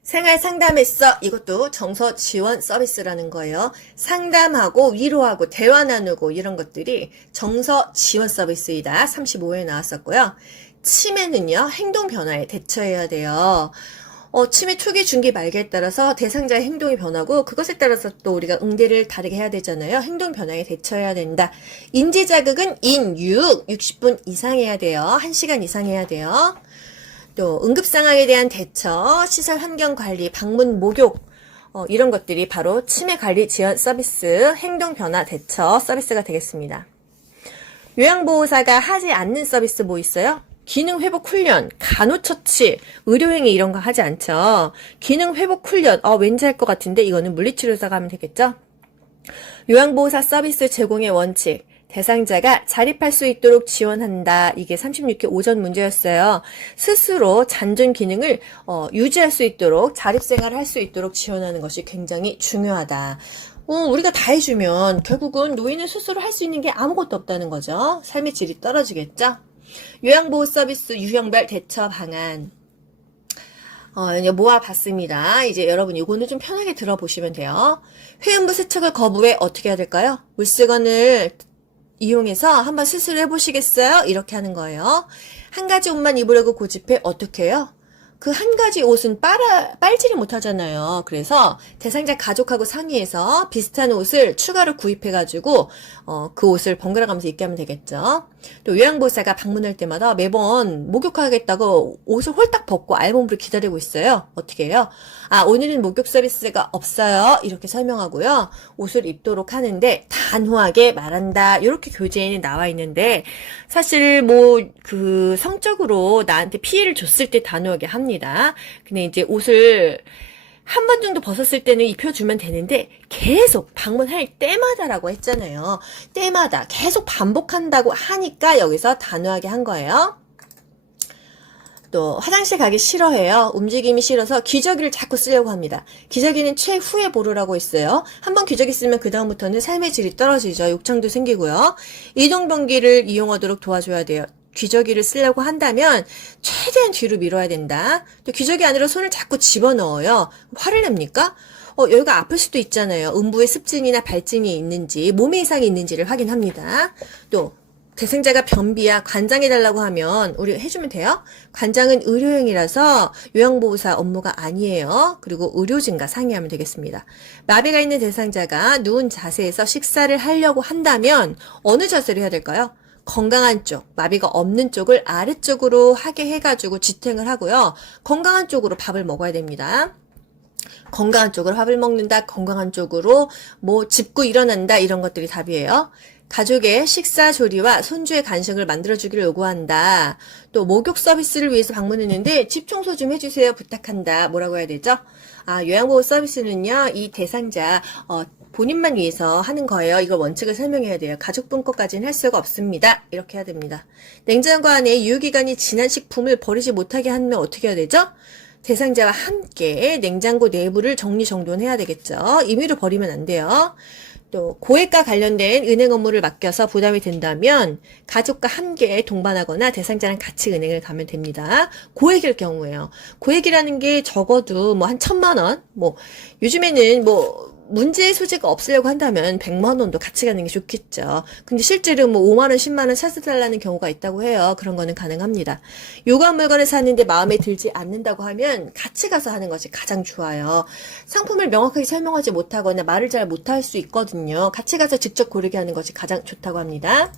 생활 상담했어. 이것도 정서 지원 서비스라는 거예요. 상담하고 위로하고 대화 나누고 이런 것들이 정서 지원 서비스이다. 35회에 나왔었고요. 치매는요, 행동 변화에 대처해야 돼요. 치매 초기, 중기, 말기에 따라서 대상자의 행동이 변하고 그것에 따라서 또 우리가 응대를 다르게 해야 되잖아요. 행동 변화에 대처해야 된다. 인지 자극은 60분 이상 해야 돼요. 1시간 이상 해야 돼요. 또 응급 상황에 대한 대처, 시설 환경 관리, 방문 목욕 이런 것들이 바로 치매 관리 지원 서비스, 행동 변화 대처 서비스가 되겠습니다. 요양보호사가 하지 않는 서비스 뭐 있어요? 기능 회복 훈련, 간호처치, 의료행위 이런 거 하지 않죠. 기능 회복 훈련, 왠지 할 것 같은데 이거는 물리치료사가 하면 되겠죠? 요양보호사 서비스 제공의 원칙, 대상자가 자립할 수 있도록 지원한다. 이게 36회 오전 문제였어요. 스스로 잔존 기능을 유지할 수 있도록, 자립생활을 할 수 있도록 지원하는 것이 굉장히 중요하다. 우리가 다 해주면 결국은 노인은 스스로 할 수 있는 게 아무것도 없다는 거죠. 삶의 질이 떨어지겠죠? 요양보호 서비스 유형별 대처 방안. 이제 모아봤습니다. 이제 여러분 이거는 좀 편하게 들어보시면 돼요. 회음부 세척을 거부해 어떻게 해야 될까요? 물수건을 이용해서 한번 스스로 해보시겠어요? 이렇게 하는 거예요. 한 가지 옷만 입으려고 고집해 어떻게 해요? 그 한 가지 옷은 빨지를 못하잖아요. 그래서 대상자 가족하고 상의해서 비슷한 옷을 추가로 구입해가지고 그 옷을 번갈아 가면서 입게 하면 되겠죠. 또 요양보호사가 방문할 때마다 매번 목욕하겠다고 옷을 홀딱 벗고 알몸으로 기다리고 있어요. 어떻게 해요? 오늘은 목욕 서비스가 없어요. 이렇게 설명하고요. 옷을 입도록 하는데 단호하게 말한다. 이렇게 교재에는 나와 있는데 사실 성적으로 나한테 피해를 줬을 때 단호하게 합니다. 근데 이제 옷을 한 번 정도 벗었을 때는 입혀주면 되는데 계속 방문할 때마다라고 했잖아요. 때마다 계속 반복한다고 하니까 여기서 단호하게 한 거예요. 또 화장실 가기 싫어해요. 움직임이 싫어서 기저귀를 자꾸 쓰려고 합니다. 기저귀는 최후에 보루라고 했어요. 한번 기저귀 쓰면 그 다음부터는 삶의 질이 떨어지죠. 욕창도 생기고요. 이동변기를 이용하도록 도와줘야 돼요. 기저귀를 쓰려고 한다면 최대한 뒤로 밀어야 된다. 또 기저귀 안으로 손을 자꾸 집어넣어요. 화를 냅니까? 여기가 아플 수도 있잖아요. 음부에 습진이나 발진이 있는지, 몸에 이상이 있는지를 확인합니다. 또 대상자가 변비야 관장해달라고 하면 우리 해주면 돼요. 관장은 의료행위라서 요양보호사 업무가 아니에요. 그리고 의료진과 상의하면 되겠습니다. 마비가 있는 대상자가 누운 자세에서 식사를 하려고 한다면 어느 자세를 해야 될까요? 건강한 쪽, 마비가 없는 쪽을 아래쪽으로 하게 해가지고 지탱을 하고요. 건강한 쪽으로 밥을 먹어야 됩니다. 건강한 쪽으로 밥을 먹는다, 건강한 쪽으로 짚고 일어난다 이런 것들이 답이에요. 가족의 식사 조리와 손주의 간식을 만들어주기를 요구한다. 또 목욕 서비스를 위해서 방문했는데 집 청소 좀 해주세요 부탁한다. 뭐라고 해야 되죠? 요양보호 서비스는요, 이 대상자 본인만 위해서 하는 거예요. 이걸 원칙을 설명해야 돼요. 가족분 것까지는 할 수가 없습니다. 이렇게 해야 됩니다. 냉장고 안에 유효기간이 지난 식품을 버리지 못하게 하면 어떻게 해야 되죠? 대상자와 함께 냉장고 내부를 정리정돈해야 되겠죠. 임의로 버리면 안 돼요. 또 고액과 관련된 은행 업무를 맡겨서 부담이 된다면 가족과 함께 동반하거나 대상자랑 같이 은행을 가면 됩니다. 고액일 경우에요. 고액이라는 게 적어도 한 1,000만 원, 요즘에는 문제의 소지가 없으려고 한다면 100만 원도 같이 가는 게 좋겠죠. 근데 실제로 5만 원, 10만 원 찾아달라는 경우가 있다고 해요. 그런 거는 가능합니다. 요구한 물건을 사는데 마음에 들지 않는다고 하면 같이 가서 하는 것이 가장 좋아요. 상품을 명확하게 설명하지 못하거나 말을 잘 못할 수 있거든요. 같이 가서 직접 고르게 하는 것이 가장 좋다고 합니다.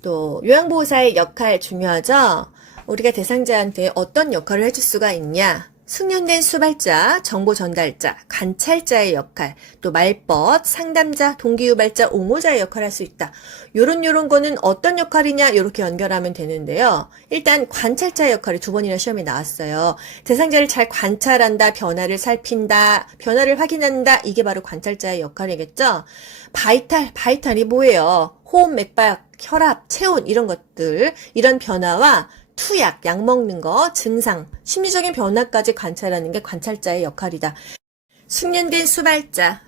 또 요양보호사의 역할 중요하죠. 우리가 대상자한테 어떤 역할을 해줄 수가 있냐. 숙련된 수발자, 정보 전달자, 관찰자의 역할, 또 말벗, 상담자, 동기유발자, 옹호자의 역할을 할 수 있다. 요런 거는 어떤 역할이냐 이렇게 연결하면 되는데요. 일단 관찰자의 역할이 2번이나 시험에 나왔어요. 대상자를 잘 관찰한다, 변화를 살핀다, 변화를 확인한다. 이게 바로 관찰자의 역할이겠죠. 바이탈이 뭐예요? 호흡, 맥박, 혈압, 체온 이런 것들, 이런 변화와 투약, 약 먹는 거, 증상, 심리적인 변화까지 관찰하는 게 관찰자의 역할이다. 숙련된 수발자,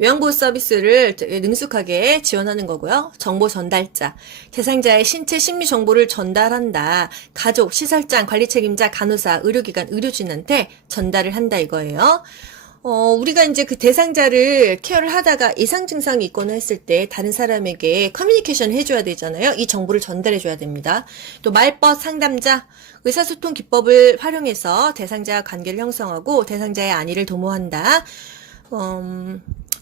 요양보호 서비스를 능숙하게 지원하는 거고요. 정보 전달자, 대상자의 신체 심리 정보를 전달한다. 가족, 시설장, 관리 책임자, 간호사, 의료기관, 의료진한테 전달을 한다 이거예요. 우리가 이제 그 대상자를 케어를 하다가 이상 증상이 있거나 했을 때 다른 사람에게 커뮤니케이션 해줘야 되잖아요. 이 정보를 전달해줘야 됩니다. 또 말벗 상담자, 의사소통 기법을 활용해서 대상자와 관계를 형성하고 대상자의 안위를 도모한다.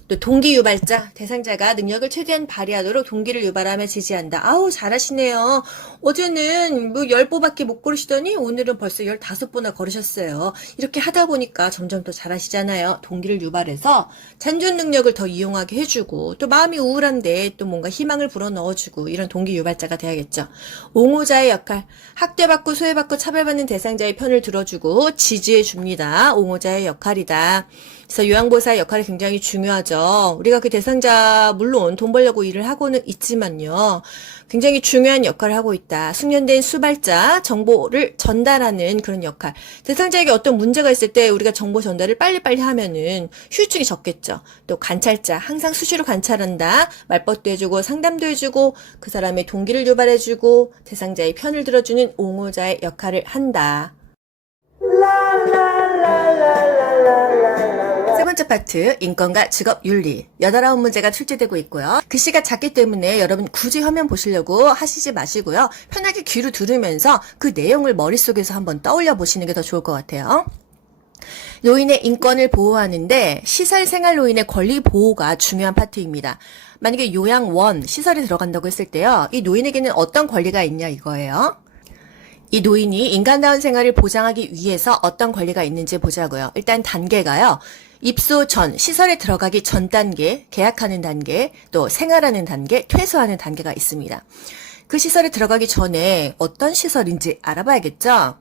또 동기 유발자, 대상자가 능력을 최대한 발휘하도록 동기를 유발하며 지지한다. 아우 잘하시네요. 어제는 뭐 10보밖에 못 걸으시더니 오늘은 벌써 15보나 걸으셨어요. 이렇게 하다 보니까 점점 더 잘하시잖아요. 동기를 유발해서 잔존 능력을 더 이용하게 해주고 또 마음이 우울한데 또 뭔가 희망을 불어넣어주고 이런 동기 유발자가 돼야겠죠. 옹호자의 역할, 학대받고 소외받고 차별받는 대상자의 편을 들어주고 지지해줍니다. 옹호자의 역할이다. 그래서 요양보호사의 역할이 굉장히 중요하죠. 우리가 그 대상자 물론 돈 벌려고 일을 하고는 있지만요. 굉장히 중요한 역할을 하고 있다. 숙련된 수발자, 정보를 전달하는 그런 역할. 대상자에게 어떤 문제가 있을 때 우리가 정보 전달을 빨리빨리 하면은 후유증이 적겠죠. 또 관찰자, 항상 수시로 관찰한다. 말벗도 해주고 상담도 해주고 그 사람의 동기를 유발해주고 대상자의 편을 들어주는 옹호자의 역할을 한다. 세 번째 파트, 인권과 직업윤리. 89문제가 출제되고 있고요. 글씨가 작기 때문에 여러분 굳이 화면 보시려고 하시지 마시고요. 편하게 귀로 들으면서 그 내용을 머릿속에서 한번 떠올려 보시는 게 더 좋을 것 같아요. 노인의 인권을 보호하는데 시설생활노인의 권리 보호가 중요한 파트입니다. 만약에 요양원, 시설에 들어간다고 했을 때요. 이 노인에게는 어떤 권리가 있냐 이거예요. 이 노인이 인간다운 생활을 보장하기 위해서 어떤 권리가 있는지 보자고요. 일단 단계가요. 입소 전, 시설에 들어가기 전 단계, 계약하는 단계, 또 생활하는 단계, 퇴소하는 단계가 있습니다. 그 시설에 들어가기 전에 어떤 시설인지 알아봐야겠죠?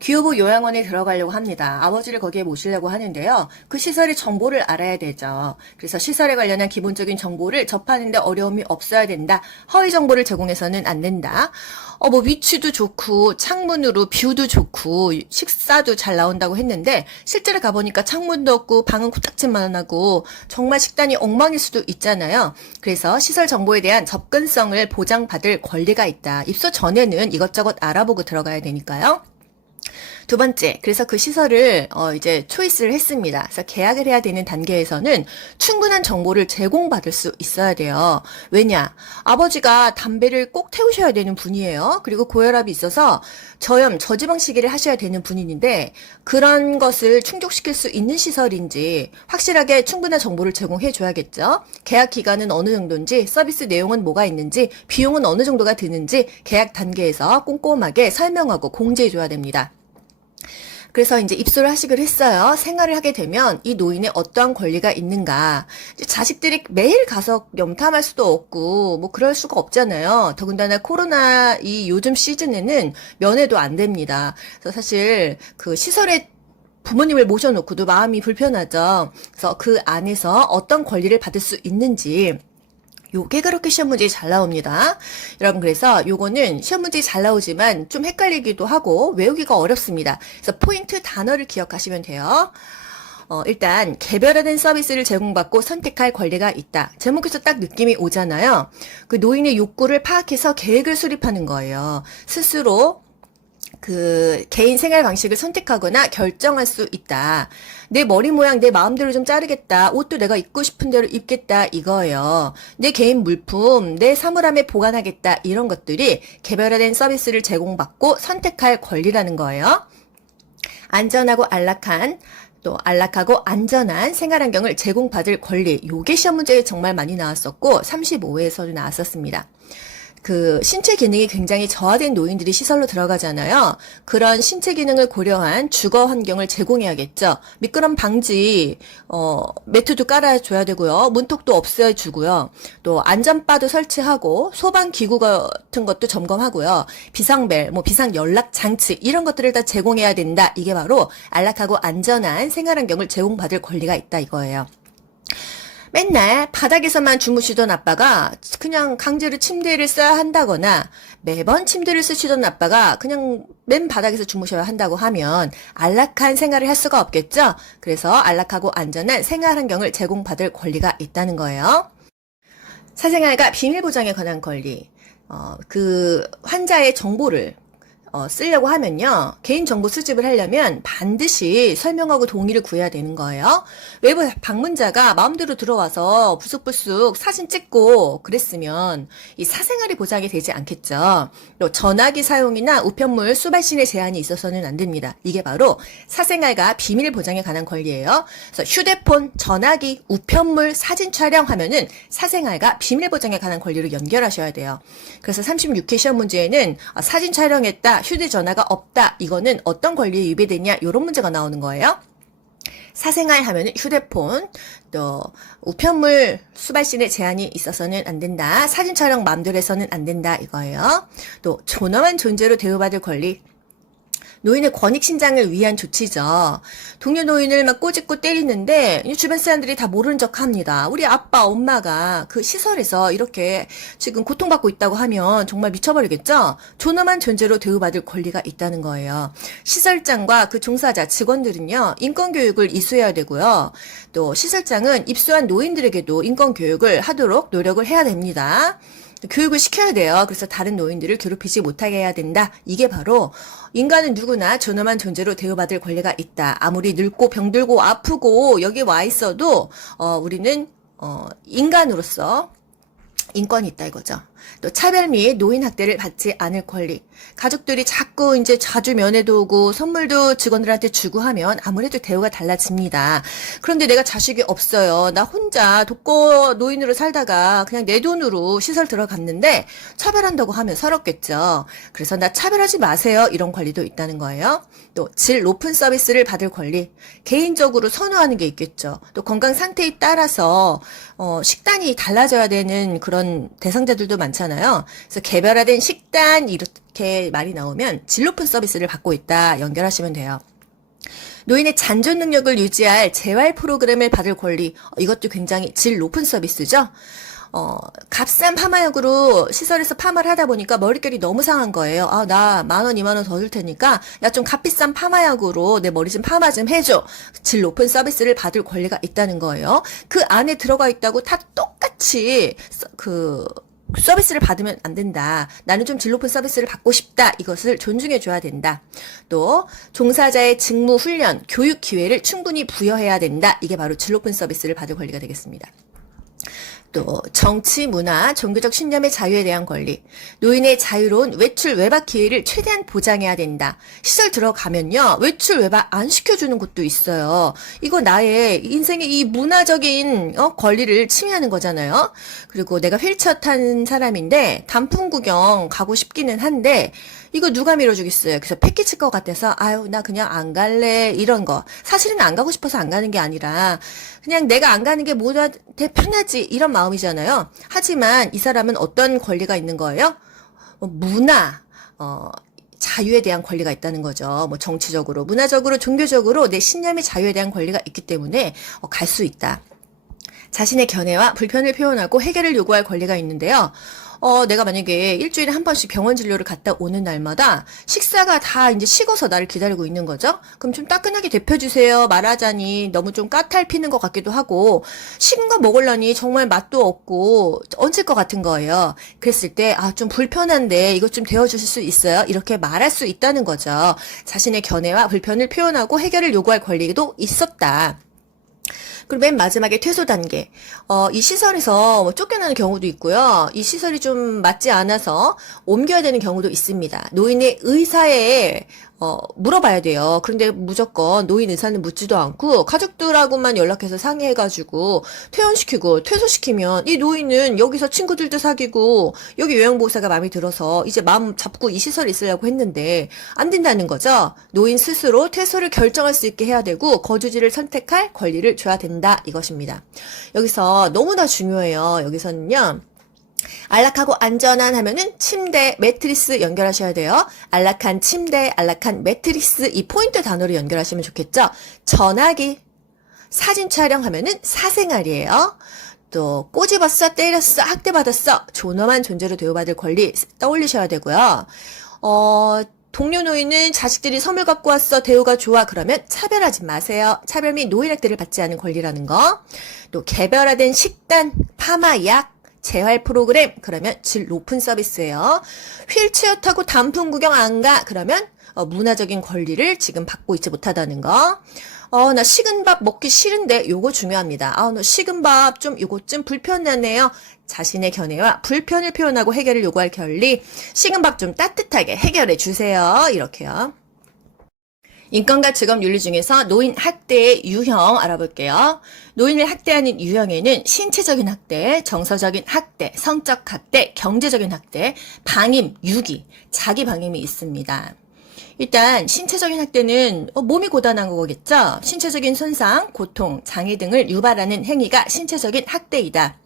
귀요보 요양원에 들어가려고 합니다. 아버지를 거기에 모시려고 하는데요. 그 시설의 정보를 알아야 되죠. 그래서 시설에 관련한 기본적인 정보를 접하는데 어려움이 없어야 된다. 허위 정보를 제공해서는 안 된다. 뭐 위치도 좋고 창문으로 뷰도 좋고 식사도 잘 나온다고 했는데 실제로 가보니까 창문도 없고 방은 코딱지만 하고 정말 식단이 엉망일 수도 있잖아요. 그래서 시설 정보에 대한 접근성을 보장받을 권리가 있다. 입소 전에는 이것저것 알아보고 들어가야 되니까요. 두 번째, 그래서 그 시설을 이제 초이스를 했습니다. 그래서 계약을 해야 되는 단계에서는 충분한 정보를 제공받을 수 있어야 돼요. 왜냐? 아버지가 담배를 꼭 태우셔야 되는 분이에요. 그리고 고혈압이 있어서 저염, 저지방 시기를 하셔야 되는 분인데 그런 것을 충족시킬 수 있는 시설인지 확실하게 충분한 정보를 제공해 줘야겠죠. 계약 기간은 어느 정도인지, 서비스 내용은 뭐가 있는지, 비용은 어느 정도가 드는지 계약 단계에서 꼼꼼하게 설명하고 공지해 줘야 됩니다. 그래서 이제 입소를 하시기로 했어요. 생활을 하게 되면 이 노인의 어떠한 권리가 있는가. 자식들이 매일 가서 염탐할 수도 없고 뭐 그럴 수가 없잖아요. 더군다나 코로나 이 요즘 시즌에는 면회도 안 됩니다. 그래서 사실 그 시설에 부모님을 모셔놓고도 마음이 불편하죠. 그래서 그 안에서 어떤 권리를 받을 수 있는지 요게 그렇게 시험 문제에 잘 나옵니다. 여러분 그래서 요거는 시험 문제에 잘 나오지만 좀 헷갈리기도 하고 외우기가 어렵습니다. 그래서 포인트 단어를 기억하시면 돼요. 일단 개별화된 서비스를 제공받고 선택할 권리가 있다. 제목에서 딱 느낌이 오잖아요. 그 노인의 욕구를 파악해서 계획을 수립하는 거예요. 스스로 그 개인 생활 방식을 선택하거나 결정할 수 있다. 내 머리 모양 내 마음대로 좀 자르겠다. 옷도 내가 입고 싶은 대로 입겠다 이거예요. 내 개인 물품 내 사물함에 보관하겠다. 이런 것들이 개별화된 서비스를 제공받고 선택할 권리라는 거예요. 안전하고 안락한 또 안락하고 안전한 생활환경을 제공받을 권리. 요게 시험 문제에 정말 많이 나왔었고 35회에서도 나왔었습니다. 그 신체 기능이 굉장히 저하된 노인들이 시설로 들어가잖아요. 그런 신체 기능을 고려한 주거 환경을 제공해야겠죠. 미끄럼 방지 매트도 깔아줘야 되고요. 문턱도 없애주고요. 또 안전바도 설치하고 소방 기구 같은 것도 점검하고요. 비상벨, 비상 연락 장치 이런 것들을 다 제공해야 된다. 이게 바로 안락하고 안전한 생활 환경을 제공받을 권리가 있다 이거예요. 맨날 바닥에서만 주무시던 아빠가 그냥 강제로 침대를 써야 한다거나 매번 침대를 쓰시던 아빠가 그냥 맨 바닥에서 주무셔야 한다고 하면 안락한 생활을 할 수가 없겠죠? 그래서 안락하고 안전한 생활 환경을 제공받을 권리가 있다는 거예요. 사생활과 비밀 보장에 관한 권리. 그 환자의 정보를 쓰려고 하면요. 개인정보 수집을 하려면 반드시 설명하고 동의를 구해야 되는 거예요. 외부 방문자가 마음대로 들어와서 부숙부숙 사진 찍고 그랬으면 이 사생활이 보장이 되지 않겠죠. 또 전화기 사용이나 우편물 수발신의 제한이 있어서는 안 됩니다. 이게 바로 사생활과 비밀 보장에 관한 권리예요. 그래서 휴대폰, 전화기, 우편물, 사진 촬영하면은 사생활과 비밀 보장에 관한 권리로 연결하셔야 돼요. 그래서 36회 시험 문제에는 사진 촬영했다, 휴대전화가 없다. 이거는 어떤 권리에 위배되냐? 이런 문제가 나오는 거예요. 사생활 하면은 휴대폰, 또 우편물 수발신의 제한이 있어서는 안 된다. 사진 촬영 마음대로 해서는 안 된다. 이거예요. 또 존엄한 존재로 대우받을 권리. 노인의 권익 신장을 위한 조치죠. 동료 노인을 막 꼬집고 때리는데 주변 사람들이 다 모르는 척 합니다. 우리 아빠, 엄마가 그 시설에서 이렇게 지금 고통받고 있다고 하면 정말 미쳐버리겠죠? 존엄한 존재로 대우받을 권리가 있다는 거예요. 시설장과 그 종사자, 직원들은요, 인권교육을 이수해야 되고요. 또 시설장은 입소한 노인들에게도 인권교육을 하도록 노력을 해야 됩니다. 교육을 시켜야 돼요. 그래서 다른 노인들을 괴롭히지 못하게 해야 된다. 이게 바로 인간은 누구나 존엄한 존재로 대우받을 권리가 있다. 아무리 늙고 병들고 아프고 여기 와 있어도 우리는 인간으로서 인권이 있다 이거죠. 또 차별 및 노인 학대를 받지 않을 권리. 가족들이 자꾸 이제 자주 면회도 오고 선물도 직원들한테 주고 하면 아무래도 대우가 달라집니다. 그런데 내가 자식이 없어요. 나 혼자 독거 노인으로 살다가 그냥 내 돈으로 시설 들어갔는데 차별한다고 하면 서럽겠죠. 그래서 나 차별하지 마세요. 이런 권리도 있다는 거예요. 또 질 높은 서비스를 받을 권리. 개인적으로 선호하는 게 있겠죠. 또 건강 상태에 따라서 식단이 달라져야 되는 그런 대상자들도 많잖아요. 그래서 개별화된 식단 이렇게 말이 나오면 질 높은 서비스를 받고 있다 연결하시면 돼요. 노인의 잔존 능력을 유지할 재활 프로그램을 받을 권리. 이것도 굉장히 질 높은 서비스죠. 값싼 파마약으로 시설에서 파마를 하다 보니까 머릿결이 너무 상한 거예요. 나 10,000원, 20,000원 더 줄 테니까 나 좀 값비싼 파마약으로 내 머리 좀 파마 좀 해줘. 질 높은 서비스를 받을 권리가 있다는 거예요. 그 안에 들어가 있다고 다 똑같이 서비스를 받으면 안 된다. 나는 좀 질 높은 서비스를 받고 싶다. 이것을 존중해줘야 된다. 또 종사자의 직무 훈련, 교육 기회를 충분히 부여해야 된다. 이게 바로 질 높은 서비스를 받을 권리가 되겠습니다. 또 정치, 문화, 종교적 신념의 자유에 대한 권리. 노인의 자유로운 외출, 외박 기회를 최대한 보장해야 된다. 시설 들어가면요. 외출, 외박 안 시켜주는 곳도 있어요. 이거 나의 인생의 이 문화적인 권리를 침해하는 거잖아요. 그리고 내가 휠체어 탄 사람인데 단풍 구경 가고 싶기는 한데 이거 누가 밀어주겠어요. 그래서 패키 칠 것 같아서 나 그냥 안 갈래 이런 거. 사실은 안 가고 싶어서 안 가는 게 아니라 그냥 내가 안 가는 게 모두한테 편하지 이런 마음이잖아요. 하지만 이 사람은 어떤 권리가 있는 거예요? 문화, 자유에 대한 권리가 있다는 거죠. 뭐 정치적으로, 문화적으로, 종교적으로 내 신념의 자유에 대한 권리가 있기 때문에 갈 수 있다. 자신의 견해와 불편을 표현하고 해결을 요구할 권리가 있는데요. 내가 만약에 일주일에 한 번씩 병원 진료를 갔다 오는 날마다 식사가 다 이제 식어서 나를 기다리고 있는 거죠? 그럼 좀 따끈하게 데펴주세요. 말하자니 너무 좀 까탈피는 것 같기도 하고, 식은 거 먹으려니 정말 맛도 없고, 얹을 것 같은 거예요. 그랬을 때, 좀 불편한데 이것 좀 데워주실 수 있어요? 이렇게 말할 수 있다는 거죠. 자신의 견해와 불편을 표현하고 해결을 요구할 권리도 있었다. 그리고 맨 마지막에 퇴소 단계. 이 시설에서 쫓겨나는 경우도 있고요. 이 시설이 좀 맞지 않아서 옮겨야 되는 경우도 있습니다. 노인의 의사에 물어봐야 돼요. 그런데 무조건 노인 의사는 묻지도 않고 가족들하고만 연락해서 상의해가지고 퇴원시키고 퇴소시키면 이 노인은 여기서 친구들도 사귀고 여기 요양보호사가 마음에 들어서 이제 마음 잡고 이 시설에 있으려고 했는데 안 된다는 거죠. 노인 스스로 퇴소를 결정할 수 있게 해야 되고 거주지를 선택할 권리를 줘야 된다. 이것입니다. 여기서 너무나 중요해요. 여기서는요. 안락하고 안전한 하면은 침대, 매트리스 연결하셔야 돼요. 안락한 침대, 안락한 매트리스 이 포인트 단어로 연결하시면 좋겠죠. 전화기, 사진 촬영하면은 사생활이에요. 또 꼬집었어, 때렸어, 학대받았어, 존엄한 존재로 대우받을 권리 떠올리셔야 되고요. 동료 노인은 자식들이 선물 갖고 왔어, 대우가 좋아, 그러면 차별하지 마세요. 차별 및 노인학대를 받지 않은 권리라는 거. 또 개별화된 식단, 파마, 약, 재활 프로그램, 그러면 질 높은 서비스예요. 휠체어 타고 단풍 구경 안 가, 그러면 문화적인 권리를 지금 받고 있지 못하다는 거. 나 식은 밥 먹기 싫은데, 요거 중요합니다. 너 식은 밥 요거 좀 불편하네요. 자신의 견해와 불편을 표현하고 해결을 요구할 권리. 식은 밥 좀 따뜻하게 해결해 주세요. 이렇게요. 인권과 직업윤리 중에서 노인 학대의 유형 알아볼게요. 노인을 학대하는 유형에는 신체적인 학대, 정서적인 학대, 성적 학대, 경제적인 학대, 방임, 유기, 자기 방임이 있습니다. 일단 신체적인 학대는 몸이 고단한 거겠죠. 신체적인 손상, 고통, 장애 등을 유발하는 행위가 신체적인 학대이다.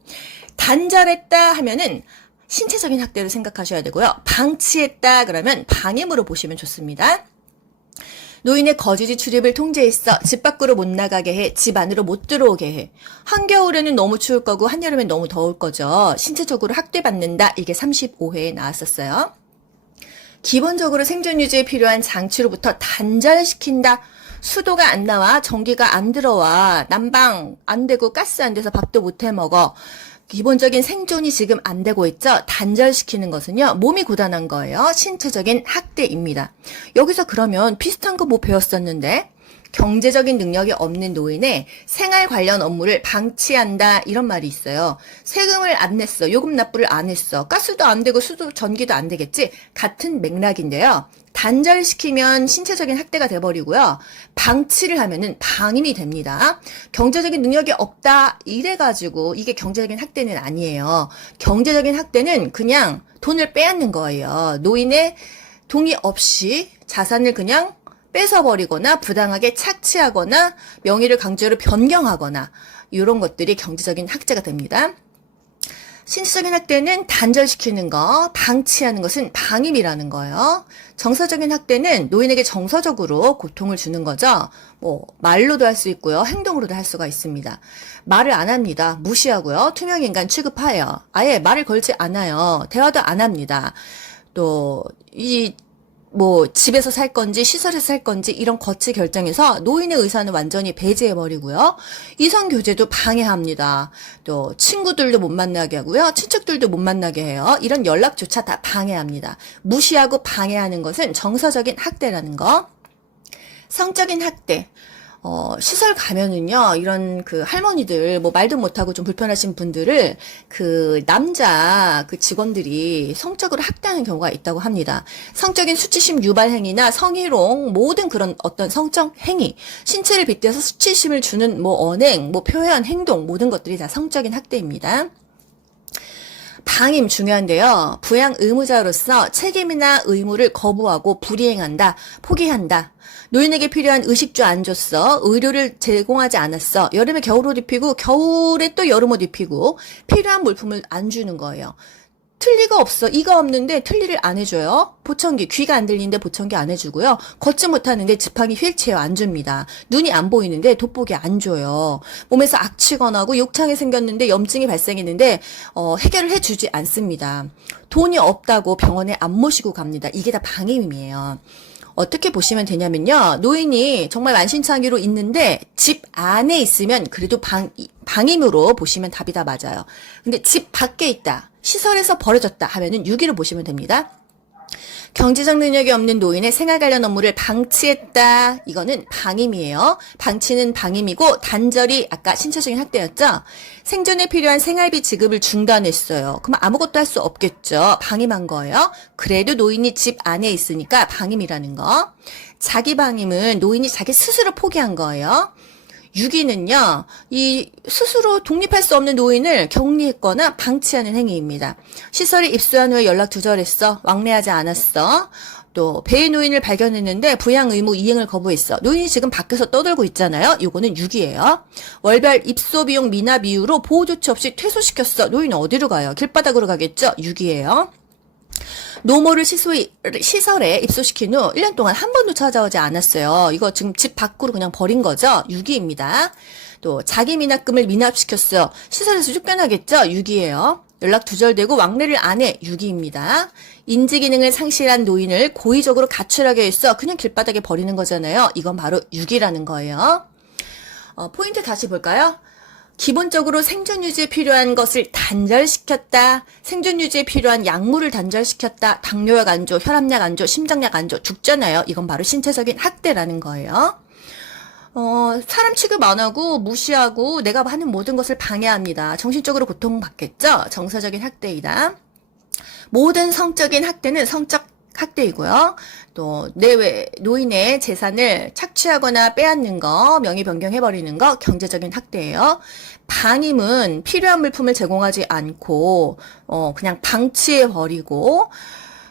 단절했다 하면은 신체적인 학대로 생각하셔야 되고요. 방치했다 그러면 방임으로 보시면 좋습니다. 노인의 거주지 출입을 통제했어. 집 밖으로 못 나가게 해. 집 안으로 못 들어오게 해. 한겨울에는 너무 추울 거고 한여름엔 너무 더울 거죠. 신체적으로 학대받는다. 이게 35회에 나왔었어요. 기본적으로 생존 유지에 필요한 장치로부터 단절시킨다. 수도가 안 나와, 전기가 안 들어와, 난방 안 되고 가스 안 돼서 밥도 못 해 먹어. 기본적인 생존이 지금 안 되고 있죠. 단절시키는 것은요, 몸이 고단한 거예요. 신체적인 학대입니다. 여기서 그러면 비슷한 거 뭐 배웠었는데, 경제적인 능력이 없는 노인의 생활 관련 업무를 방치한다, 이런 말이 있어요. 세금을 안 냈어, 요금 납부를 안 했어, 가스도 안 되고 수도 전기도 안 되겠지. 같은 맥락인데요. 단절시키면 신체적인 학대가 돼버리고요. 방치를 하면은 방임이 됩니다. 경제적인 능력이 없다 이래가지고 이게 경제적인 학대는 아니에요. 경제적인 학대는 그냥 돈을 빼앗는 거예요. 노인의 동의 없이 자산을 그냥 뺏어버리거나 부당하게 착취하거나 명의를 강제로 변경하거나 이런 것들이 경제적인 학대가 됩니다. 신체적인 학대는 단절시키는 거, 방치하는 것은 방임이라는 거예요. 정서적인 학대는 노인에게 정서적으로 고통을 주는 거죠. 말로도 할 수 있고요. 행동으로도 할 수가 있습니다. 말을 안 합니다. 무시하고요. 투명인간 취급해요. 아예 말을 걸지 않아요. 대화도 안 합니다. 또, 집에서 살 건지 시설에서 살 건지 이런 거치 결정에서 노인의 의사는 완전히 배제해버리고요. 이성교제도 방해합니다. 또 친구들도 못 만나게 하고요. 친척들도 못 만나게 해요. 이런 연락조차 다 방해합니다. 무시하고 방해하는 것은 정서적인 학대라는 거. 성적인 학대. 시설 가면은요, 이런 할머니들, 말도 못하고 좀 불편하신 분들을 남자 직원들이 성적으로 학대하는 경우가 있다고 합니다. 성적인 수치심 유발 행위나 성희롱, 모든 그런 어떤 성적 행위, 신체를 빗대서 수치심을 주는 언행, 표현, 행동, 모든 것들이 다 성적인 학대입니다. 방임 중요한데요. 부양 의무자로서 책임이나 의무를 거부하고 불이행한다, 포기한다. 노인에게 필요한 의식주 안 줬어. 의료를 제공하지 않았어. 여름에 겨울옷 입히고 겨울에 또 여름옷 입히고 필요한 물품을 안 주는 거예요. 틀니가 없어. 이가 없는데 틀니를 안 해줘요. 보청기, 귀가 안 들리는데 보청기 안 해주고요. 걷지 못하는데 지팡이 휠체어 안 줍니다. 눈이 안 보이는데 돋보기 안 줘요. 몸에서 악취가 나고 욕창이 생겼는데 염증이 발생했는데 해결을 해주지 않습니다. 돈이 없다고 병원에 안 모시고 갑니다. 이게 다 방임이에요. 어떻게 보시면 되냐면요. 노인이 정말 만신창이로 있는데 집 안에 있으면 그래도 방임으로 보시면 답이 다 맞아요. 근데 집 밖에 있다, 시설에서 버려졌다 하면은 유기로 보시면 됩니다. 경제적 능력이 없는 노인의 생활 관련 업무를 방치했다. 이거는 방임이에요. 방치는 방임이고 단절이 아까 신체적인 학대였죠. 생존에 필요한 생활비 지급을 중단했어요. 그럼 아무것도 할 수 없겠죠. 방임한 거예요. 그래도 노인이 집 안에 있으니까 방임이라는 거. 자기 방임은 노인이 자기 스스로 포기한 거예요. 유기는요, 이 스스로 독립할 수 없는 노인을 격리했거나 방치하는 행위입니다. 시설에 입소한 후에 연락 두절했어. 왕래하지 않았어. 또 배의 노인을 발견했는데 부양 의무 이행을 거부했어. 노인이 지금 밖에서 떠들고 있잖아요. 요거는 유기예요. 월별 입소 비용 미납 이유로 보호 조치 없이 퇴소시켰어. 노인은 어디로 가요? 길바닥으로 가겠죠? 유기예요. 노모를 시설에 입소시킨 후 1년 동안 한 번도 찾아오지 않았어요. 이거 지금 집 밖으로 그냥 버린 거죠? 유기입니다. 또 자기 미납금을 미납시켰어요. 시설에서 쫓겨나겠죠? 유기예요. 연락 두절되고 왕래를 안 해. 유기입니다. 인지기능을 상실한 노인을 고의적으로 가출하게 했어. 그냥 길바닥에 버리는 거잖아요. 이건 바로 유기라는 거예요. 포인트 다시 볼까요? 기본적으로 생존 유지에 필요한 것을 단절시켰다. 생존 유지에 필요한 약물을 단절시켰다. 당뇨약 안 줘, 혈압약 안 줘, 심장약 안 줘. 죽잖아요. 이건 바로 신체적인 학대라는 거예요. 사람 취급 안 하고 무시하고 내가 하는 모든 것을 방해합니다. 정신적으로 고통받겠죠? 정서적인 학대이다. 모든 성적인 학대는 성적 학대이고요. 또 내외 노인의 재산을 착취하거나 빼앗는 거, 명의 변경해버리는 거 경제적인 학대예요. 방임은 필요한 물품을 제공하지 않고 그냥 방치해버리고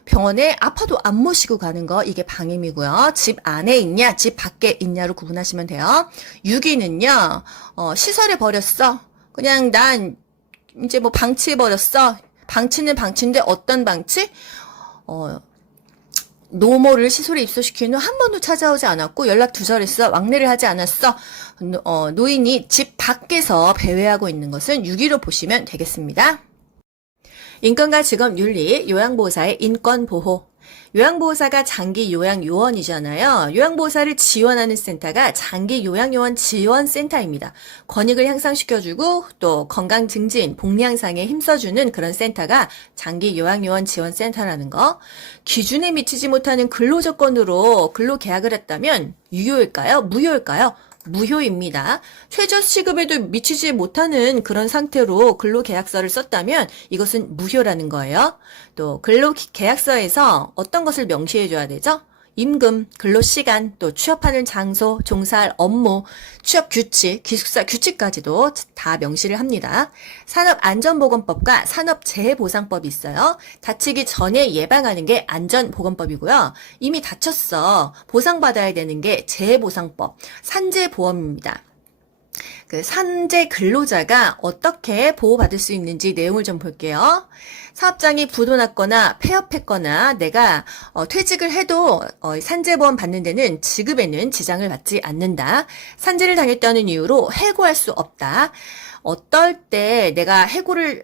병원에 아파도 안 모시고 가는 거, 이게 방임이고요. 집 안에 있냐 집 밖에 있냐로 구분하시면 돼요. 유기는요, 시설에 버렸어. 그냥 난 이제 뭐 방치해버렸어. 방치는 방치인데 어떤 방치? 노모를 시설에 입소시킨 후 한 번도 찾아오지 않았고 연락 두절했어. 왕래를 하지 않았어. 노인이 집 밖에서 배회하고 있는 것은 유기로 보시면 되겠습니다. 인권과 직업 윤리, 요양보호사의 인권보호. 요양보호사가 장기 요양요원이잖아요. 요양보호사를 지원하는 센터가 장기 요양요원 지원센터입니다. 권익을 향상시켜주고 또 건강 증진, 복리 향상에 힘써주는 그런 센터가 장기 요양요원 지원센터라는 거. 기준에 미치지 못하는 근로조건으로 근로계약을 했다면 유효일까요? 무효일까요? 무효입니다. 최저 시급에도 미치지 못하는 그런 상태로 근로계약서를 썼다면 이것은 무효라는 거예요. 또 근로계약서에서 어떤 것을 명시해줘야 되죠? 임금, 근로시간, 또 취업하는 장소, 종사할 업무, 취업규칙, 기숙사 규칙까지도 다 명시를 합니다. 산업안전보건법과 산업재해보상법이 있어요. 다치기 전에 예방하는 게 안전보건법이고요. 이미 다쳤어. 보상받아야 되는 게 재해보상법, 산재보험입니다. 그 산재 근로자가 어떻게 보호받을 수 있는지 내용을 좀 볼게요. 사업장이 부도났거나 폐업했거나 내가 퇴직을 해도 산재보험 받는 데는 지급에는 지장을 받지 않는다. 산재를 당했다는 이유로 해고할 수 없다. 어떨 때 내가 해고를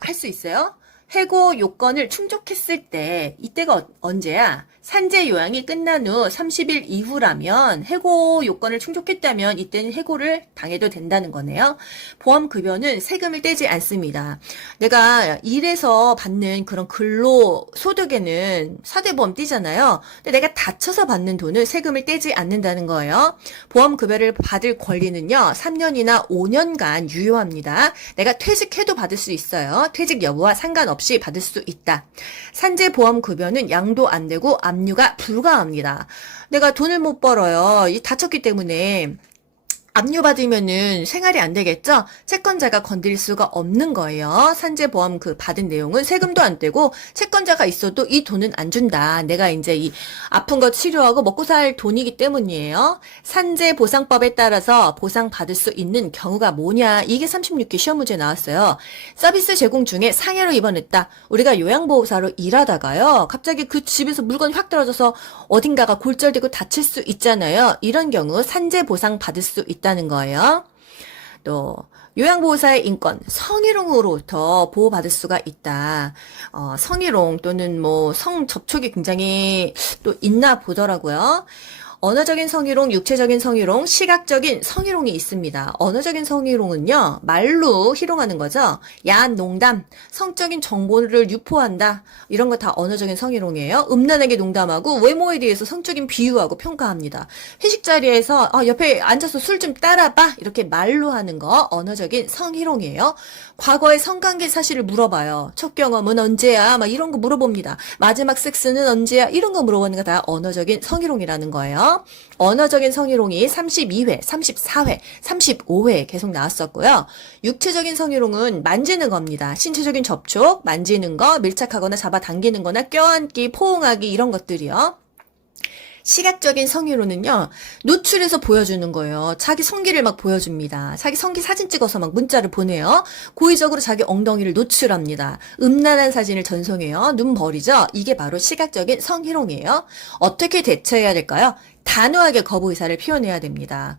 할 수 있어요? 해고 요건을 충족했을 때, 이때가 언제야? 산재 요양이 끝난 후 30일 이후라면, 해고 요건을 충족했다면 이때는 해고를 당해도 된다는 거네요. 보험급여는 세금을 떼지 않습니다. 내가 일해서 받는 그런 근로소득에는 사대보험 떼잖아요. 근데 내가 다쳐서 받는 돈은 세금을 떼지 않는다는 거예요. 보험급여를 받을 권리는요, 3년이나 5년간 유효합니다. 내가 퇴직해도 받을 수 있어요. 퇴직 여부와 상관없이 받을 수 있다. 산재보험급여는 양도 안 되고 압류가 불가합니다. 내가 돈을 못 벌어요. 다쳤기 때문에 압류받으면은 생활이 안 되겠죠? 채권자가 건드릴 수가 없는 거예요. 산재보험 받은 내용은 세금도 안 떼고 채권자가 있어도 이 돈은 안 준다. 내가 이제 이 아픈 거 치료하고 먹고 살 돈이기 때문이에요. 산재보상법에 따라서 보상받을 수 있는 경우가 뭐냐? 이게 36기 시험 문제 나왔어요. 서비스 제공 중에 상해로 입원했다. 우리가 요양보호사로 일하다가요. 갑자기 그 집에서 물건이 확 떨어져서 어딘가가 골절되고 다칠 수 있잖아요. 이런 경우 산재보상 받을 수 있다는 거예요. 또 요양보호사의 인권, 성희롱으로부터 보호받을 수가 있다. 성희롱 또는 뭐 성접촉이 굉장히 또 있나 보더라고요. 언어적인 성희롱, 육체적인 성희롱, 시각적인 성희롱이 있습니다. 언어적인 성희롱은요, 말로 희롱하는 거죠. 야한 농담, 성적인 정보를 유포한다. 이런 거 다 언어적인 성희롱이에요. 음란하게 농담하고 외모에 대해서 성적인 비유하고 평가합니다. 회식 자리에서 옆에 앉아서 술 좀 따라봐. 이렇게 말로 하는 거 언어적인 성희롱이에요. 과거의 성관계 사실을 물어봐요. 첫 경험은 언제야? 막 이런 거 물어봅니다. 마지막 섹스는 언제야? 이런 거 물어보는 거 다 언어적인 성희롱이라는 거예요. 언어적인 성희롱이 32회, 34회, 35회 계속 나왔었고요. 육체적인 성희롱은 만지는 겁니다. 신체적인 접촉, 만지는 거, 밀착하거나 잡아당기는 거나 껴안기, 포옹하기 이런 것들이요. 시각적인 성희롱은요, 노출해서 보여주는 거예요. 자기 성기를 막 보여줍니다. 자기 성기 사진 찍어서 막 문자를 보내요. 고의적으로 자기 엉덩이를 노출합니다. 음란한 사진을 전송해요. 눈 버리죠? 이게 바로 시각적인 성희롱이에요. 어떻게 대처해야 될까요? 단호하게 거부 의사를 표현해야 됩니다.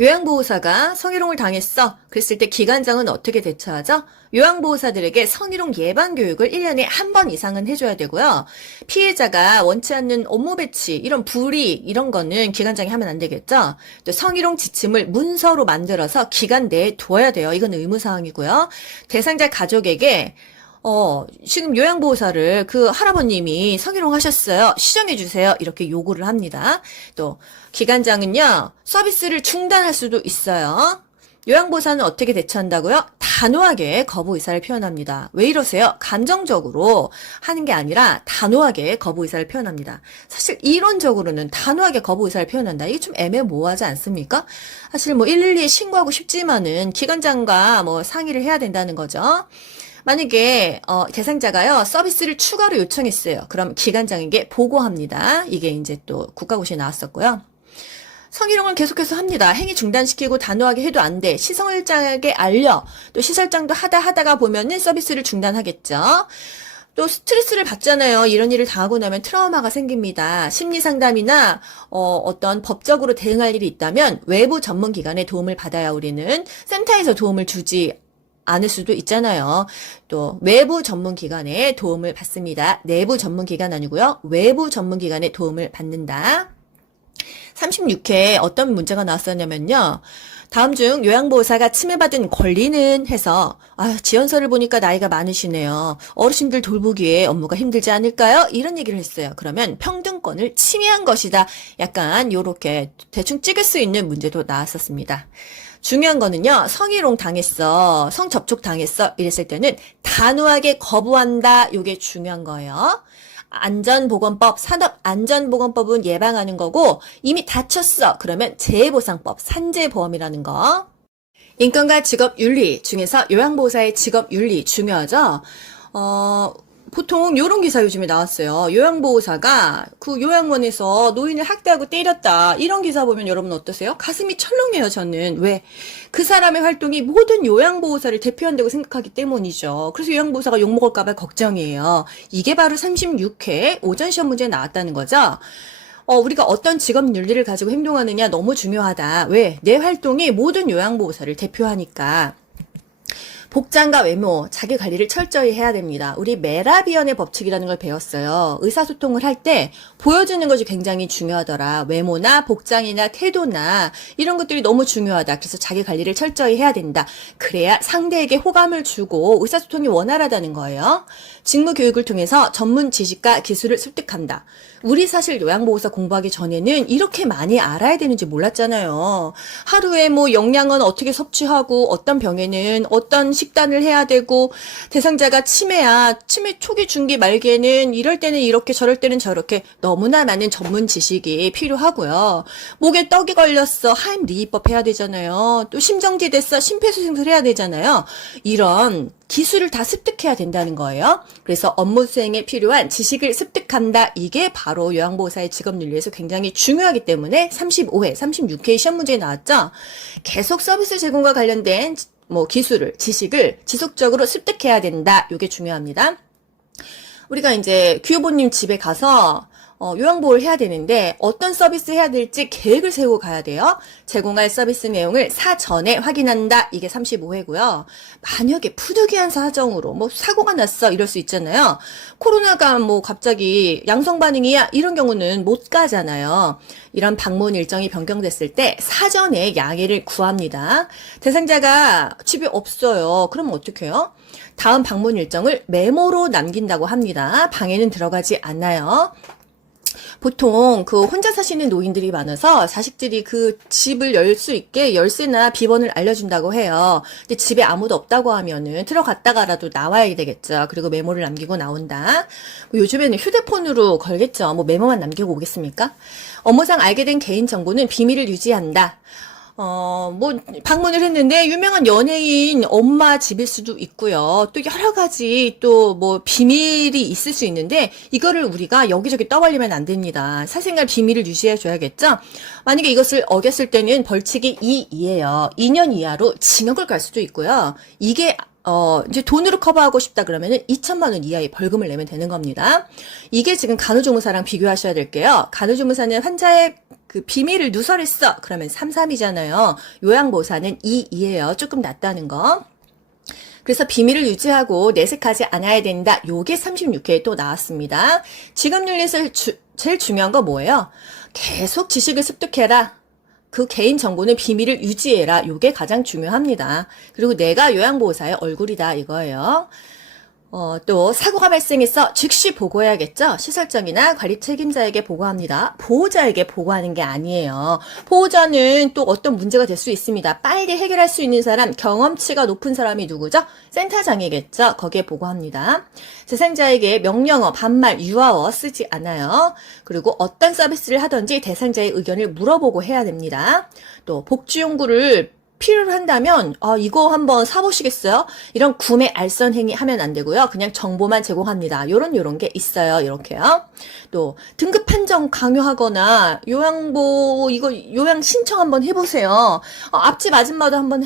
요양보호사가 성희롱을 당했어. 그랬을 때 기관장은 어떻게 대처하죠? 요양보호사들에게 성희롱 예방 교육을 1년에 한 번 이상은 해줘야 되고요. 피해자가 원치 않는 업무 배치, 이런 불이익, 이런 거는 기관장이 하면 안 되겠죠? 또 성희롱 지침을 문서로 만들어서 기관 내에 두어야 돼요. 이건 의무사항이고요. 대상자 가족에게 지금 요양보호사를 그 할아버님이 성희롱 하셨어요. 시정해주세요. 이렇게 요구를 합니다. 또, 기관장은요, 서비스를 중단할 수도 있어요. 요양보호사는 어떻게 대처한다고요? 단호하게 거부 의사를 표현합니다. 왜 이러세요? 감정적으로 하는 게 아니라 단호하게 거부 의사를 표현합니다. 사실 이론적으로는 단호하게 거부 의사를 표현한다. 이게 좀 애매모호하지 않습니까? 사실 뭐 112에 신고하고 싶지만은 기관장과 뭐 상의를 해야 된다는 거죠. 만약에 대상자가요 서비스를 추가로 요청했어요. 그럼 기관장에게 보고합니다. 이게 이제 또 국가고시에 나왔었고요. 성희롱을 계속해서 합니다. 행위 중단시키고 단호하게 해도 안 돼. 시설장에게 알려. 또 시설장도 하다가 보면은 서비스를 중단하겠죠. 또 스트레스를 받잖아요. 이런 일을 당하고 나면 트라우마가 생깁니다. 심리상담이나 어떤 법적으로 대응할 일이 있다면 외부 전문기관의 도움을 받아야 우리는 센터에서 도움을 주지 않을 수도 있잖아요. 또 외부 전문기관의 도움을 받습니다. 내부 전문기관 아니고요. 외부 전문기관의 도움을 받는다. 36회 어떤 문제가 나왔었냐면요. 다음 중 요양보호사가 침해받은 권리는 해서 지원서를 보니까 나이가 많으시네요. 어르신들 돌보기에 업무가 힘들지 않을까요? 이런 얘기를 했어요. 그러면 평등권을 침해한 것이다. 약간 요렇게 대충 찍을 수 있는 문제도 나왔었습니다. 중요한 거는요. 성희롱 당했어. 성접촉 당했어. 이랬을 때는 단호하게 거부한다. 요게 중요한 거예요. 안전보건법, 산업안전보건법은 예방하는 거고 이미 다쳤어. 그러면 재해보상법, 산재보험이라는 거. 인권과 직업윤리 중에서 요양보호사의 직업윤리 중요하죠. 보통 요런 기사 요즘에 나왔어요. 요양보호사가 그 요양원에서 노인을 학대하고 때렸다. 이런 기사 보면 여러분 어떠세요? 가슴이 철렁해요, 저는. 왜? 그 사람의 활동이 모든 요양보호사를 대표한다고 생각하기 때문이죠. 그래서 요양보호사가 욕먹을까봐 걱정이에요. 이게 바로 36회 오전 시험 문제에 나왔다는 거죠. 우리가 어떤 직업 윤리를 가지고 행동하느냐 너무 중요하다. 왜? 내 활동이 모든 요양보호사를 대표하니까. 복장과 외모, 자기 관리를 철저히 해야 됩니다. 우리 메라비언의 법칙이라는 걸 배웠어요. 의사소통을 할 때 보여주는 것이 굉장히 중요하더라. 외모나 복장이나 태도나 이런 것들이 너무 중요하다. 그래서 자기 관리를 철저히 해야 된다. 그래야 상대에게 호감을 주고 의사소통이 원활하다는 거예요. 직무 교육을 통해서 전문 지식과 기술을 습득한다. 우리 사실 요양보호사 공부하기 전에는 이렇게 많이 알아야 되는지 몰랐잖아요. 하루에 뭐 영양은 어떻게 섭취하고 어떤 병에는 어떤 식단을 해야 되고 대상자가 치매야 치매 초기 중기 말기에는 이럴 때는 이렇게 저럴 때는 저렇게 너무나 많은 전문 지식이 필요하고요. 목에 떡이 걸렸어 하임리히법 해야 되잖아요. 또 심정지 됐어 심폐소생술 해야 되잖아요. 이런 기술을 다 습득해야 된다는 거예요. 그래서 업무 수행에 필요한 지식을 습득한다. 이게 바로 요양보호사의 직업윤리에서 굉장히 중요하기 때문에 35회, 36회 시험 문제에 나왔죠. 계속 서비스 제공과 관련된 기술을, 지식을 지속적으로 습득해야 된다. 이게 중요합니다. 우리가 이제 규호보님 집에 가서 요양보호를 해야 되는데 어떤 서비스 해야 될지 계획을 세우고 가야 돼요. 제공할 서비스 내용을 사전에 확인한다. 이게 35회고요. 만약에 부득이한 사정으로 사고가 났어 이럴 수 있잖아요. 코로나가 갑자기 양성 반응이야 이런 경우는 못 가잖아요. 이런 방문 일정이 변경됐을 때 사전에 양해를 구합니다. 대상자가 집에 없어요. 그러면 어떻게 해요? 다음 방문 일정을 메모로 남긴다고 합니다. 방에는 들어가지 않아요. 보통 혼자 사시는 노인들이 많아서 자식들이 그 집을 열 수 있게 열쇠나 비번을 알려준다고 해요. 근데 집에 아무도 없다고 하면은 들어갔다가라도 나와야 되겠죠. 그리고 메모를 남기고 나온다. 요즘에는 휴대폰으로 걸겠죠. 메모만 남기고 오겠습니까? 업무상 알게 된 개인정보는 비밀을 유지한다. 방문을 했는데 유명한 연예인 엄마 집일 수도 있고요. 또 여러 가지 비밀이 있을 수 있는데 이거를 우리가 여기저기 떠벌리면 안 됩니다. 사생활 비밀을 유지해 줘야겠죠? 만약에 이것을 어겼을 때는 벌칙이 2 이에요. 2년 이하로 징역을 갈 수도 있고요. 이게 이제 돈으로 커버하고 싶다 그러면은 2천만 원 이하의 벌금을 내면 되는 겁니다. 이게 지금 간호조무사랑 비교하셔야 될게요. 간호조무사는 환자의 그 비밀을 누설했어. 그러면 3.3이잖아요. 요양보호사는 2예요. 조금 낮다는 거. 그래서 비밀을 유지하고 내색하지 않아야 된다. 요게 36회에 또 나왔습니다. 직업윤리에서 제일 중요한 거 뭐예요? 계속 지식을 습득해라. 그 개인 정보는 비밀을 유지해라. 요게 가장 중요합니다. 그리고 내가 요양보호사의 얼굴이다 이거예요. 또 사고가 발생해서 즉시 보고해야겠죠. 시설장이나 관리 책임자에게 보고합니다. 보호자에게 보고하는 게 아니에요. 보호자는 또 어떤 문제가 될 수 있습니다. 빨리 해결할 수 있는 사람, 경험치가 높은 사람이 누구죠? 센터장이겠죠. 거기에 보고합니다. 대상자에게 명령어, 반말, 유아어 쓰지 않아요. 그리고 어떤 서비스를 하든지 대상자의 의견을 물어보고 해야 됩니다. 또 복지용구를 필요로 한다면 이거 한번 사보시겠어요? 이런 구매 알선 행위 하면 안 되고요. 그냥 정보만 제공합니다. 요런 게 있어요. 이렇게요. 또 등급 판정 강요하거나 요양 신청 한번 해보세요. 앞집 아줌마도 한번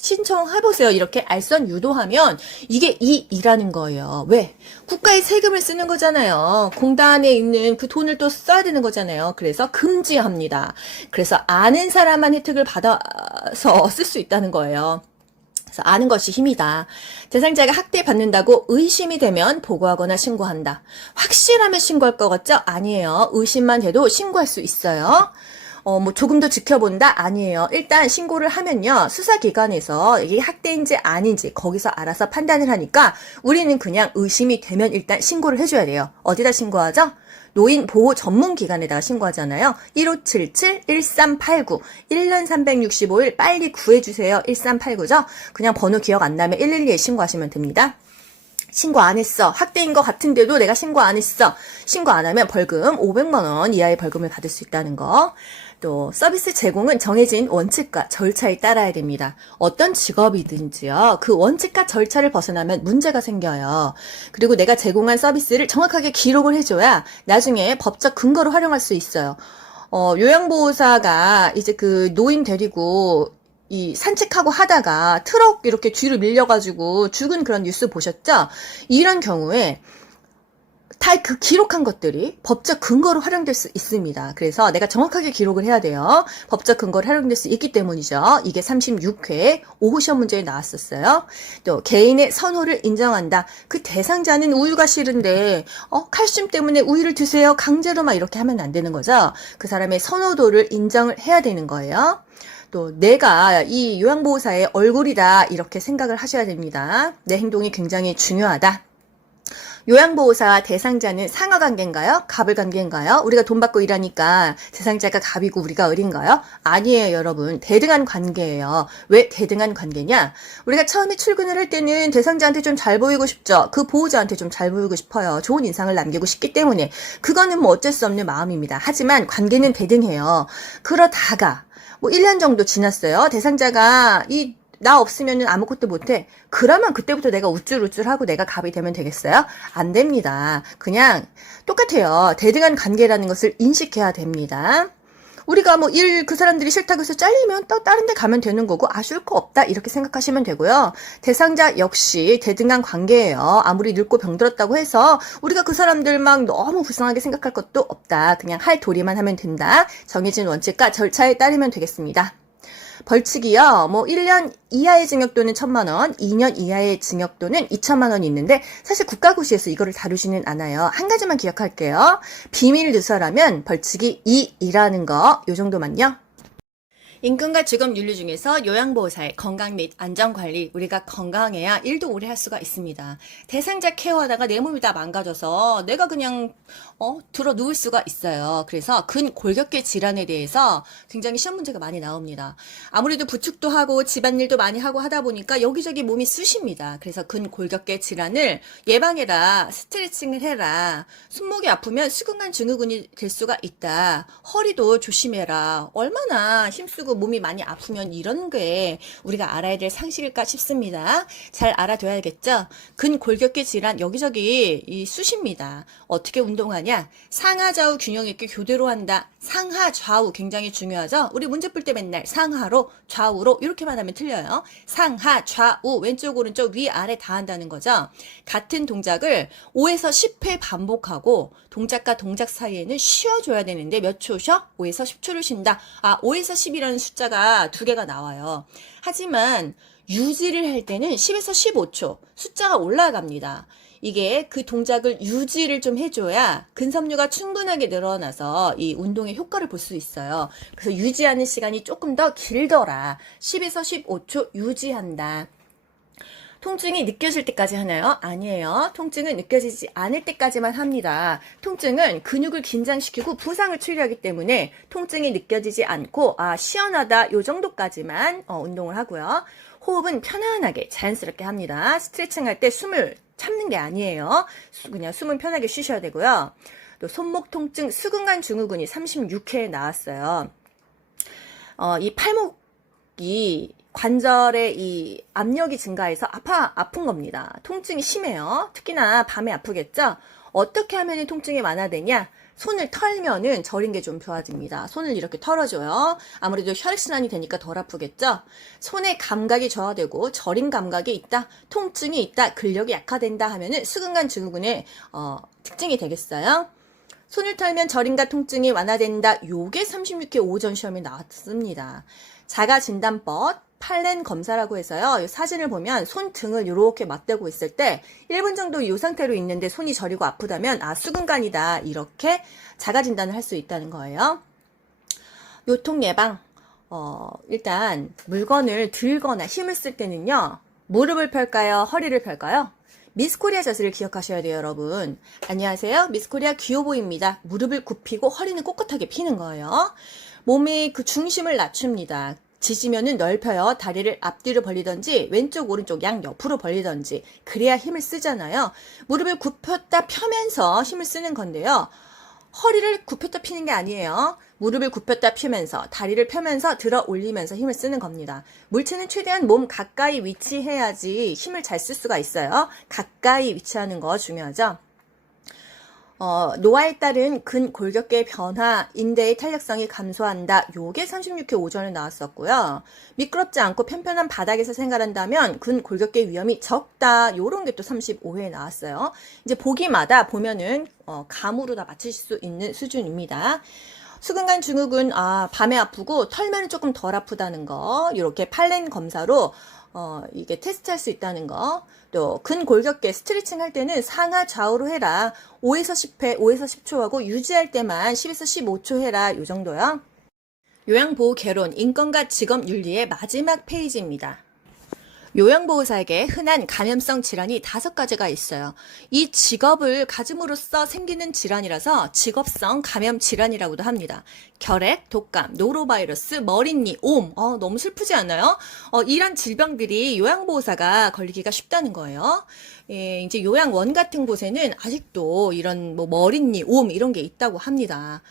신청해보세요. 이렇게 알선 유도하면 이게 이라는 거예요. 왜? 국가의 세금을 쓰는 거잖아요. 공단에 있는 그 돈을 또 써야 되는 거잖아요. 그래서 금지합니다. 그래서 아는 사람만 혜택을 받아서 쓸 수 있다는 거예요. 그래서 아는 것이 힘이다. 대상자가 학대받는다고 의심이 되면 보고하거나 신고한다. 확실하면 신고할 것 같죠? 아니에요. 의심만 돼도 신고할 수 있어요. 조금 더 지켜본다? 아니에요. 일단 신고를 하면요. 수사기관에서 이게 학대인지 아닌지 거기서 알아서 판단을 하니까 우리는 그냥 의심이 되면 일단 신고를 해줘야 돼요. 어디다 신고하죠? 노인보호 전문기관에다가 신고하잖아요. 1577-1389 1년 365일 빨리 구해주세요. 1389죠? 그냥 번호 기억 안 나면 112에 신고하시면 됩니다. 신고 안 했어. 학대인 것 같은데도 내가 신고 안 했어. 신고 안 하면 벌금 500만 원 이하의 벌금을 받을 수 있다는 거. 또 서비스 제공은 정해진 원칙과 절차에 따라야 됩니다. 어떤 직업이든지요. 그 원칙과 절차를 벗어나면 문제가 생겨요. 그리고 내가 제공한 서비스를 정확하게 기록을 해줘야 나중에 법적 근거로 활용할 수 있어요. 요양보호사가 이제 그 노인 데리고 산책하고 하다가 트럭 이렇게 뒤로 밀려가지고 죽은 그런 뉴스 보셨죠? 이런 경우에 다 그 기록한 것들이 법적 근거로 활용될 수 있습니다. 그래서 내가 정확하게 기록을 해야 돼요. 법적 근거로 활용될 수 있기 때문이죠. 이게 36회 오후 시험 문제에 나왔었어요. 또 개인의 선호를 인정한다. 그 대상자는 우유가 싫은데 칼슘 때문에 우유를 드세요. 강제로 막 이렇게 하면 안 되는 거죠. 그 사람의 선호도를 인정을 해야 되는 거예요. 또 내가 이 요양보호사의 얼굴이다 이렇게 생각을 하셔야 됩니다. 내 행동이 굉장히 중요하다. 요양보호사와 대상자는 상하관계인가요? 갑을관계인가요? 우리가 돈 받고 일하니까 대상자가 갑이고 우리가 을인가요? 아니에요, 여러분. 대등한 관계예요. 왜 대등한 관계냐? 우리가 처음에 출근을 할 때는 대상자한테 좀 잘 보이고 싶죠. 그 보호자한테 좀 잘 보이고 싶어요. 좋은 인상을 남기고 싶기 때문에. 그거는 뭐 어쩔 수 없는 마음입니다. 하지만 관계는 대등해요. 그러다가 1년 정도 지났어요. 대상자가 나 없으면 아무것도 못해. 그러면 그때부터 내가 우쭐우쭐하고 내가 갑이 되면 되겠어요? 안 됩니다. 그냥 똑같아요. 대등한 관계라는 것을 인식해야 됩니다. 우리가 그 사람들이 싫다고 해서 잘리면 또 다른 데 가면 되는 거고 아쉬울 거 없다 이렇게 생각하시면 되고요. 대상자 역시 대등한 관계예요. 아무리 늙고 병들었다고 해서 우리가 그 사람들 막 너무 불쌍하게 생각할 것도 없다. 그냥 할 도리만 하면 된다. 정해진 원칙과 절차에 따르면 되겠습니다. 벌칙이요. 1년 이하의 징역도는 1,000만 원, 2년 이하의 징역도는 2천만 원이 있는데 사실 국가고시에서 이거를 다루지는 않아요. 한 가지만 기억할게요. 비밀 누설하면 벌칙이 2이라는 거. 요 정도만요. 임금과 직업 윤리 중에서 요양보호사의 건강 및 안전관리, 우리가 건강해야 일도 오래 할 수가 있습니다. 대상자 케어하다가 내 몸이 다 망가져서 내가 그냥 들어 누울 수가 있어요. 그래서 근골격계 질환에 대해서 굉장히 시험 문제가 많이 나옵니다. 아무래도 부축도 하고 집안일도 많이 하고 하다 보니까 여기저기 몸이 쑤십니다. 그래서 근골격계 질환을 예방해라, 스트레칭을 해라, 손목이 아프면 수근관 증후군이 될 수가 있다, 허리도 조심해라, 얼마나 힘쓰고 쓰고 몸이 많이 아프면 이런 게 우리가 알아야 될 상식일까 싶습니다. 잘 알아둬야겠죠? 근골격계 질환 여기저기 이 수십니다. 어떻게 운동하냐? 상하 좌우 균형 있게 교대로 한다. 상하 좌우 굉장히 중요하죠? 우리 문제 풀 때 맨날 상하로 좌우로 이렇게만 하면 틀려요. 상하 좌우 왼쪽 오른쪽 위아래 다 한다는 거죠. 같은 동작을 5에서 10회 반복하고 동작과 동작 사이에는 쉬어줘야 되는데 몇 초 쉬어? 5에서 10초를 쉰다. 5에서 10이라는 숫자가 두 개가 나와요. 하지만 유지를 할 때는 10에서 15초 숫자가 올라갑니다. 이게 그 동작을 유지를 좀 해줘야 근섬유가 충분하게 늘어나서 이 운동의 효과를 볼 수 있어요. 그래서 유지하는 시간이 조금 더 길더라. 10에서 15초 유지한다. 통증이 느껴질 때까지 하나요? 아니에요. 통증은 느껴지지 않을 때까지만 합니다. 통증은 근육을 긴장시키고 부상을 치료하기 때문에 통증이 느껴지지 않고 시원하다 요 정도까지만 운동을 하고요. 호흡은 편안하게 자연스럽게 합니다. 스트레칭 할 때 숨을 참는 게 아니에요. 그냥 숨은 편하게 쉬셔야 되고요. 또 손목 통증, 수근관 증후군이 36회에 나왔어요. 이 팔목이 관절의 이 압력이 증가해서 아픈 겁니다. 통증이 심해요. 특히나 밤에 아프겠죠? 어떻게 하면 통증이 완화되냐? 손을 털면은 저린 게 좀 좋아집니다. 손을 이렇게 털어줘요. 아무래도 혈액순환이 되니까 덜 아프겠죠? 손의 감각이 저하되고 저린 감각이 있다, 통증이 있다, 근력이 약화된다 하면은 수근관 증후군의 특징이 되겠어요. 손을 털면 저림과 통증이 완화된다. 요게 36회 오전 시험에 나왔습니다. 자가진단법 팔렌 검사라고 해서요. 이 사진을 보면 손등을 이렇게 맞대고 있을 때 1분 정도 이 상태로 있는데 손이 저리고 아프다면 수근관이다. 이렇게 자가진단을 할 수 있다는 거예요. 요통 예방. 일단 물건을 들거나 힘을 쓸 때는요. 무릎을 펼까요? 허리를 펼까요? 미스코리아 자세를 기억하셔야 돼요, 여러분. 안녕하세요. 미스코리아 귀요보입니다. 무릎을 굽히고 허리는 꼿꼿하게 피는 거예요. 몸의 그 중심을 낮춥니다. 지지면은 넓혀요. 다리를 앞뒤로 벌리던지 왼쪽 오른쪽 양 옆으로 벌리던지 그래야 힘을 쓰잖아요. 무릎을 굽혔다 펴면서 힘을 쓰는 건데요. 허리를 굽혔다 피는 게 아니에요. 무릎을 굽혔다 펴면서 다리를 펴면서 들어 올리면서 힘을 쓰는 겁니다. 물체는 최대한 몸 가까이 위치해야지 힘을 잘 쓸 수가 있어요. 가까이 위치하는 거 중요하죠. 노화에 따른 근골격계 변화, 인대의 탄력성이 감소한다. 요게 36회 오전에 나왔었고요. 미끄럽지 않고 편편한 바닥에서 생활한다면 근골격계 위험이 적다. 요런 게 또 35회에 나왔어요. 이제 보기마다 보면은 감으로 다 맞추실 수 있는 수준입니다. 수근관 증후군 밤에 아프고 털면은 조금 덜 아프다는 거, 이렇게 팔렌 검사로 이게 테스트할 수 있다는 거. 또 근골격계 스트레칭 할 때는 상하 좌우로 해라. 5에서 10회, 5에서 10초 하고 유지할 때만 10에서 15초 해라. 요 정도요. 요양보호 개론, 인권과 직업 윤리의 마지막 페이지입니다. 요양보호사에게 흔한 감염성 질환이 5가지가 있어요. 이 직업을 가짐으로써 생기는 질환이라서 직업성 감염 질환이라고도 합니다. 결핵, 독감, 노로바이러스, 머릿니, 옴. 너무 슬프지 않아요? 이런 질병들이 요양보호사가 걸리기가 쉽다는 거예요. 예, 이제 요양원 같은 곳에는 아직도 이런 머릿니, 옴 이런 게 있다고 합니다.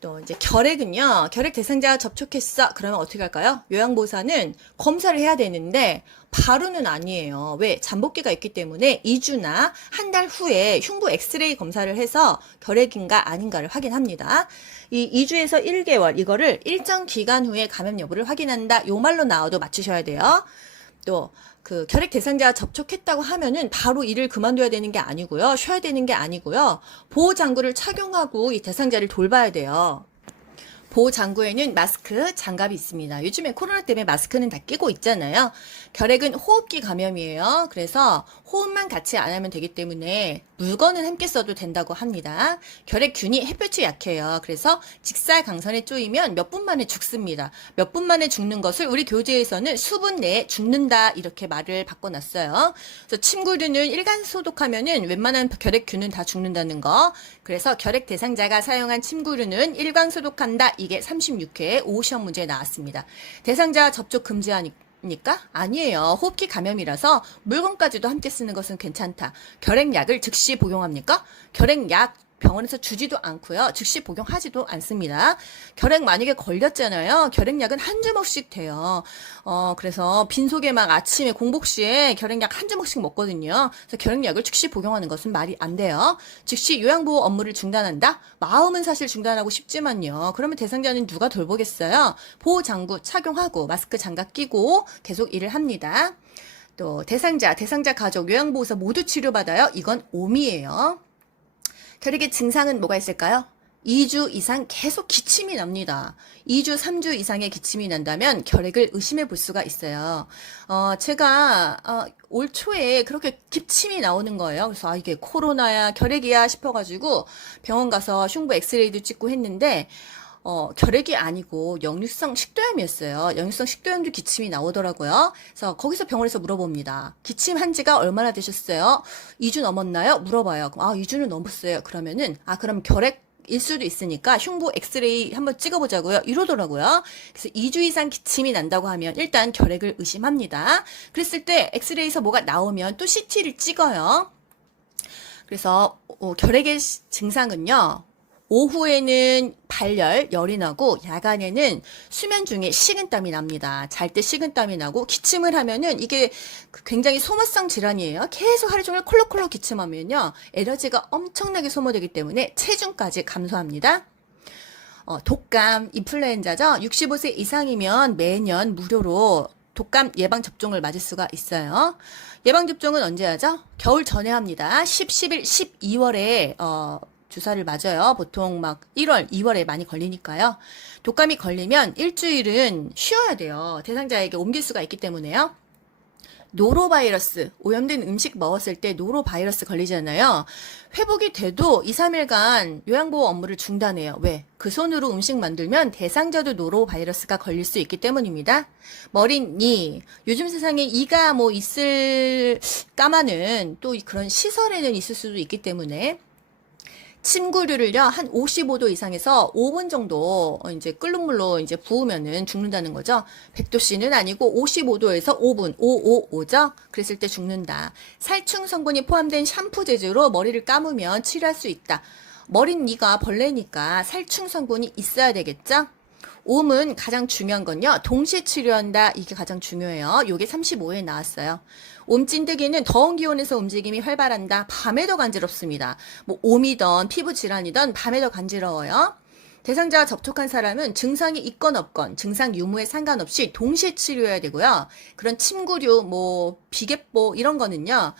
또 이제 결핵은요. 결핵 대상자가 접촉했어. 그러면 어떻게 할까요? 요양보호사는 검사를 해야 되는데 바로는 아니에요. 왜? 잠복기가 있기 때문에 2주나 한 달 후에 흉부 엑스레이 검사를 해서 결핵인가 아닌가를 확인합니다. 이 2주에서 1개월 이거를 일정 기간 후에 감염 여부를 확인한다. 요 말로 나와도 맞추셔야 돼요. 또 그 결핵 대상자가 접촉했다고 하면은 바로 일을 그만둬야 되는 게 아니고요. 쉬어야 되는 게 아니고요. 보호 장구를 착용하고 이 대상자를 돌봐야 돼요. 보호 장구에는 마스크, 장갑이 있습니다. 요즘에 코로나 때문에 마스크는 다 끼고 있잖아요. 결핵은 호흡기 감염이에요. 그래서 호흡만 같이 안 하면 되기 때문에 물건은 함께 써도 된다고 합니다. 결핵균이 햇볕이 약해요. 그래서 직사 강선에 쪼이면 몇 분 만에 죽습니다. 몇 분 만에 죽는 것을 우리 교재에서는 수분 내에 죽는다 이렇게 말을 바꿔놨어요. 그래서 침구류는 일간 소독하면은 웬만한 결핵균은 다 죽는다는 거. 그래서 결핵 대상자가 사용한 침구류는 일광 소독한다. 이게 36회 5시험 문제에 나왔습니다. 대상자 접촉 금지하니까? 아니에요. 호흡기 감염이라서 물건까지도 함께 쓰는 것은 괜찮다. 결핵약을 즉시 복용합니까? 결핵약 병원에서 주지도 않고요. 즉시 복용하지도 않습니다. 결핵 만약에 걸렸잖아요. 결핵약은 한 주먹씩 돼요. 그래서 빈속에 막 아침에 공복 시에 결핵약 한 주먹씩 먹거든요. 그래서 결핵약을 즉시 복용하는 것은 말이 안 돼요. 즉시 요양보호 업무를 중단한다? 마음은 사실 중단하고 싶지만요. 그러면 대상자는 누가 돌보겠어요? 보호장구 착용하고 마스크 장갑 끼고 계속 일을 합니다. 또 대상자 가족, 요양보호사 모두 치료받아요. 이건 오미예요. 결핵의 증상은 뭐가 있을까요? 2주 이상 계속 기침이 납니다. 2주, 3주 이상의 기침이 난다면 결핵을 의심해 볼 수가 있어요. 제가 올 초에 그렇게 기침이 나오는 거예요. 그래서 이게 코로나야 결핵이야 싶어가지고 병원 가서 흉부 엑스레이도 찍고 했는데 결핵이 아니고 역류성 식도염이었어요. 역류성 식도염도 기침이 나오더라고요. 그래서 거기서 병원에서 물어봅니다. 기침한 지가 얼마나 되셨어요? 2주 넘었나요? 물어봐요. 2주는 넘었어요. 그러면은 그럼 결핵일 수도 있으니까 흉부 엑스레이 한번 찍어보자고요. 이러더라고요. 그래서 2주 이상 기침이 난다고 하면 일단 결핵을 의심합니다. 그랬을 때 엑스레이에서 뭐가 나오면 또 CT를 찍어요. 그래서 결핵의 증상은요. 오후에는 발열, 열이 나고 야간에는 수면 중에 식은땀이 납니다. 잘 때 식은땀이 나고 기침을 하면은 이게 굉장히 소모성 질환이에요. 계속 하루 종일 콜록콜록 기침하면요. 에너지가 엄청나게 소모되기 때문에 체중까지 감소합니다. 독감, 인플루엔자죠. 65세 이상이면 매년 무료로 독감 예방접종을 맞을 수가 있어요. 예방접종은 언제 하죠? 겨울 전에 합니다. 10, 11, 12월에 주사를 맞아요. 보통 막 1월, 2월에 많이 걸리니까요. 독감이 걸리면 일주일은 쉬어야 돼요. 대상자에게 옮길 수가 있기 때문에요. 노로바이러스, 오염된 음식 먹었을 때 노로바이러스 걸리잖아요. 회복이 돼도 2, 3일간 요양보호 업무를 중단해요. 왜? 그 손으로 음식 만들면 대상자도 노로바이러스가 걸릴 수 있기 때문입니다. 머린 이, 요즘 세상에 이가 있을까마는 또 그런 시설에는 있을 수도 있기 때문에 침구류를요, 한 55도 이상에서 5분 정도 이제 끓는 물로 이제 부으면은 죽는다는 거죠. 100도씨는 아니고 55도에서 5분, 555죠? 그랬을 때 죽는다. 살충 성분이 포함된 샴푸 재질로 머리를 감으면 치료할 수 있다. 머릿니가 벌레니까 살충 성분이 있어야 되겠죠? 옴은 가장 중요한 건요. 동시에 치료한다. 이게 가장 중요해요. 요게 35에 나왔어요. 옴 찐득이는 더운 기온에서 움직임이 활발한다. 밤에 더 간지럽습니다. 옴이던 피부 질환이던 밤에 더 간지러워요. 대상자와 접촉한 사람은 증상이 있건 없건 증상 유무에 상관없이 동시에 치료해야 되고요. 그런 침구류, 비계보 이런 거는요.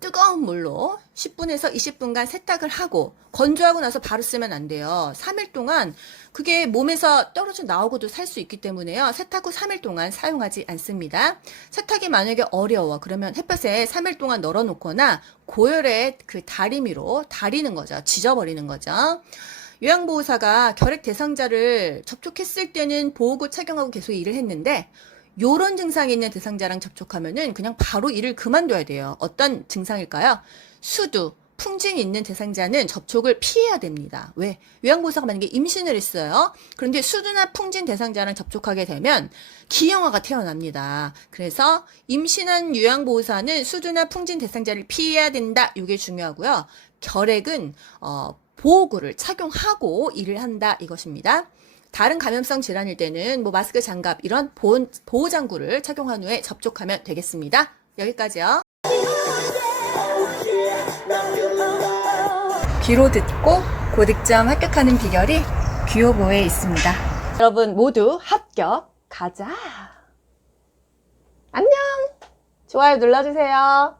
뜨거운 물로 10분에서 20분간 세탁을 하고 건조하고 나서 바로 쓰면 안 돼요. 3일 동안 그게 몸에서 떨어져 나오고도 살 수 있기 때문에요. 세탁 후 3일 동안 사용하지 않습니다. 세탁이 만약에 어려워. 그러면 햇볕에 3일 동안 널어놓거나 고열의 그 다리미로 다리는 거죠. 지져버리는 거죠. 요양보호사가 결핵 대상자를 접촉했을 때는 보호구 착용하고 계속 일을 했는데 요런 증상이 있는 대상자랑 접촉하면은 그냥 바로 일을 그만둬야 돼요. 어떤 증상일까요? 수두, 풍진이 있는 대상자는 접촉을 피해야 됩니다. 왜? 요양보호사가 만약에 임신을 했어요. 그런데 수두나 풍진 대상자랑 접촉하게 되면 기형아가 태어납니다. 그래서 임신한 요양보호사는 수두나 풍진 대상자를 피해야 된다. 이게 중요하고요. 결핵은 보호구를 착용하고 일을 한다 이것입니다. 다른 감염성 질환일 때는 마스크 장갑 이런 보호장구를 착용한 후에 접촉하면 되겠습니다. 여기까지요. 귀로 듣고 고득점 합격하는 비결이 귀요보에 있습니다. 여러분 모두 합격 가자. 안녕. 좋아요 눌러주세요.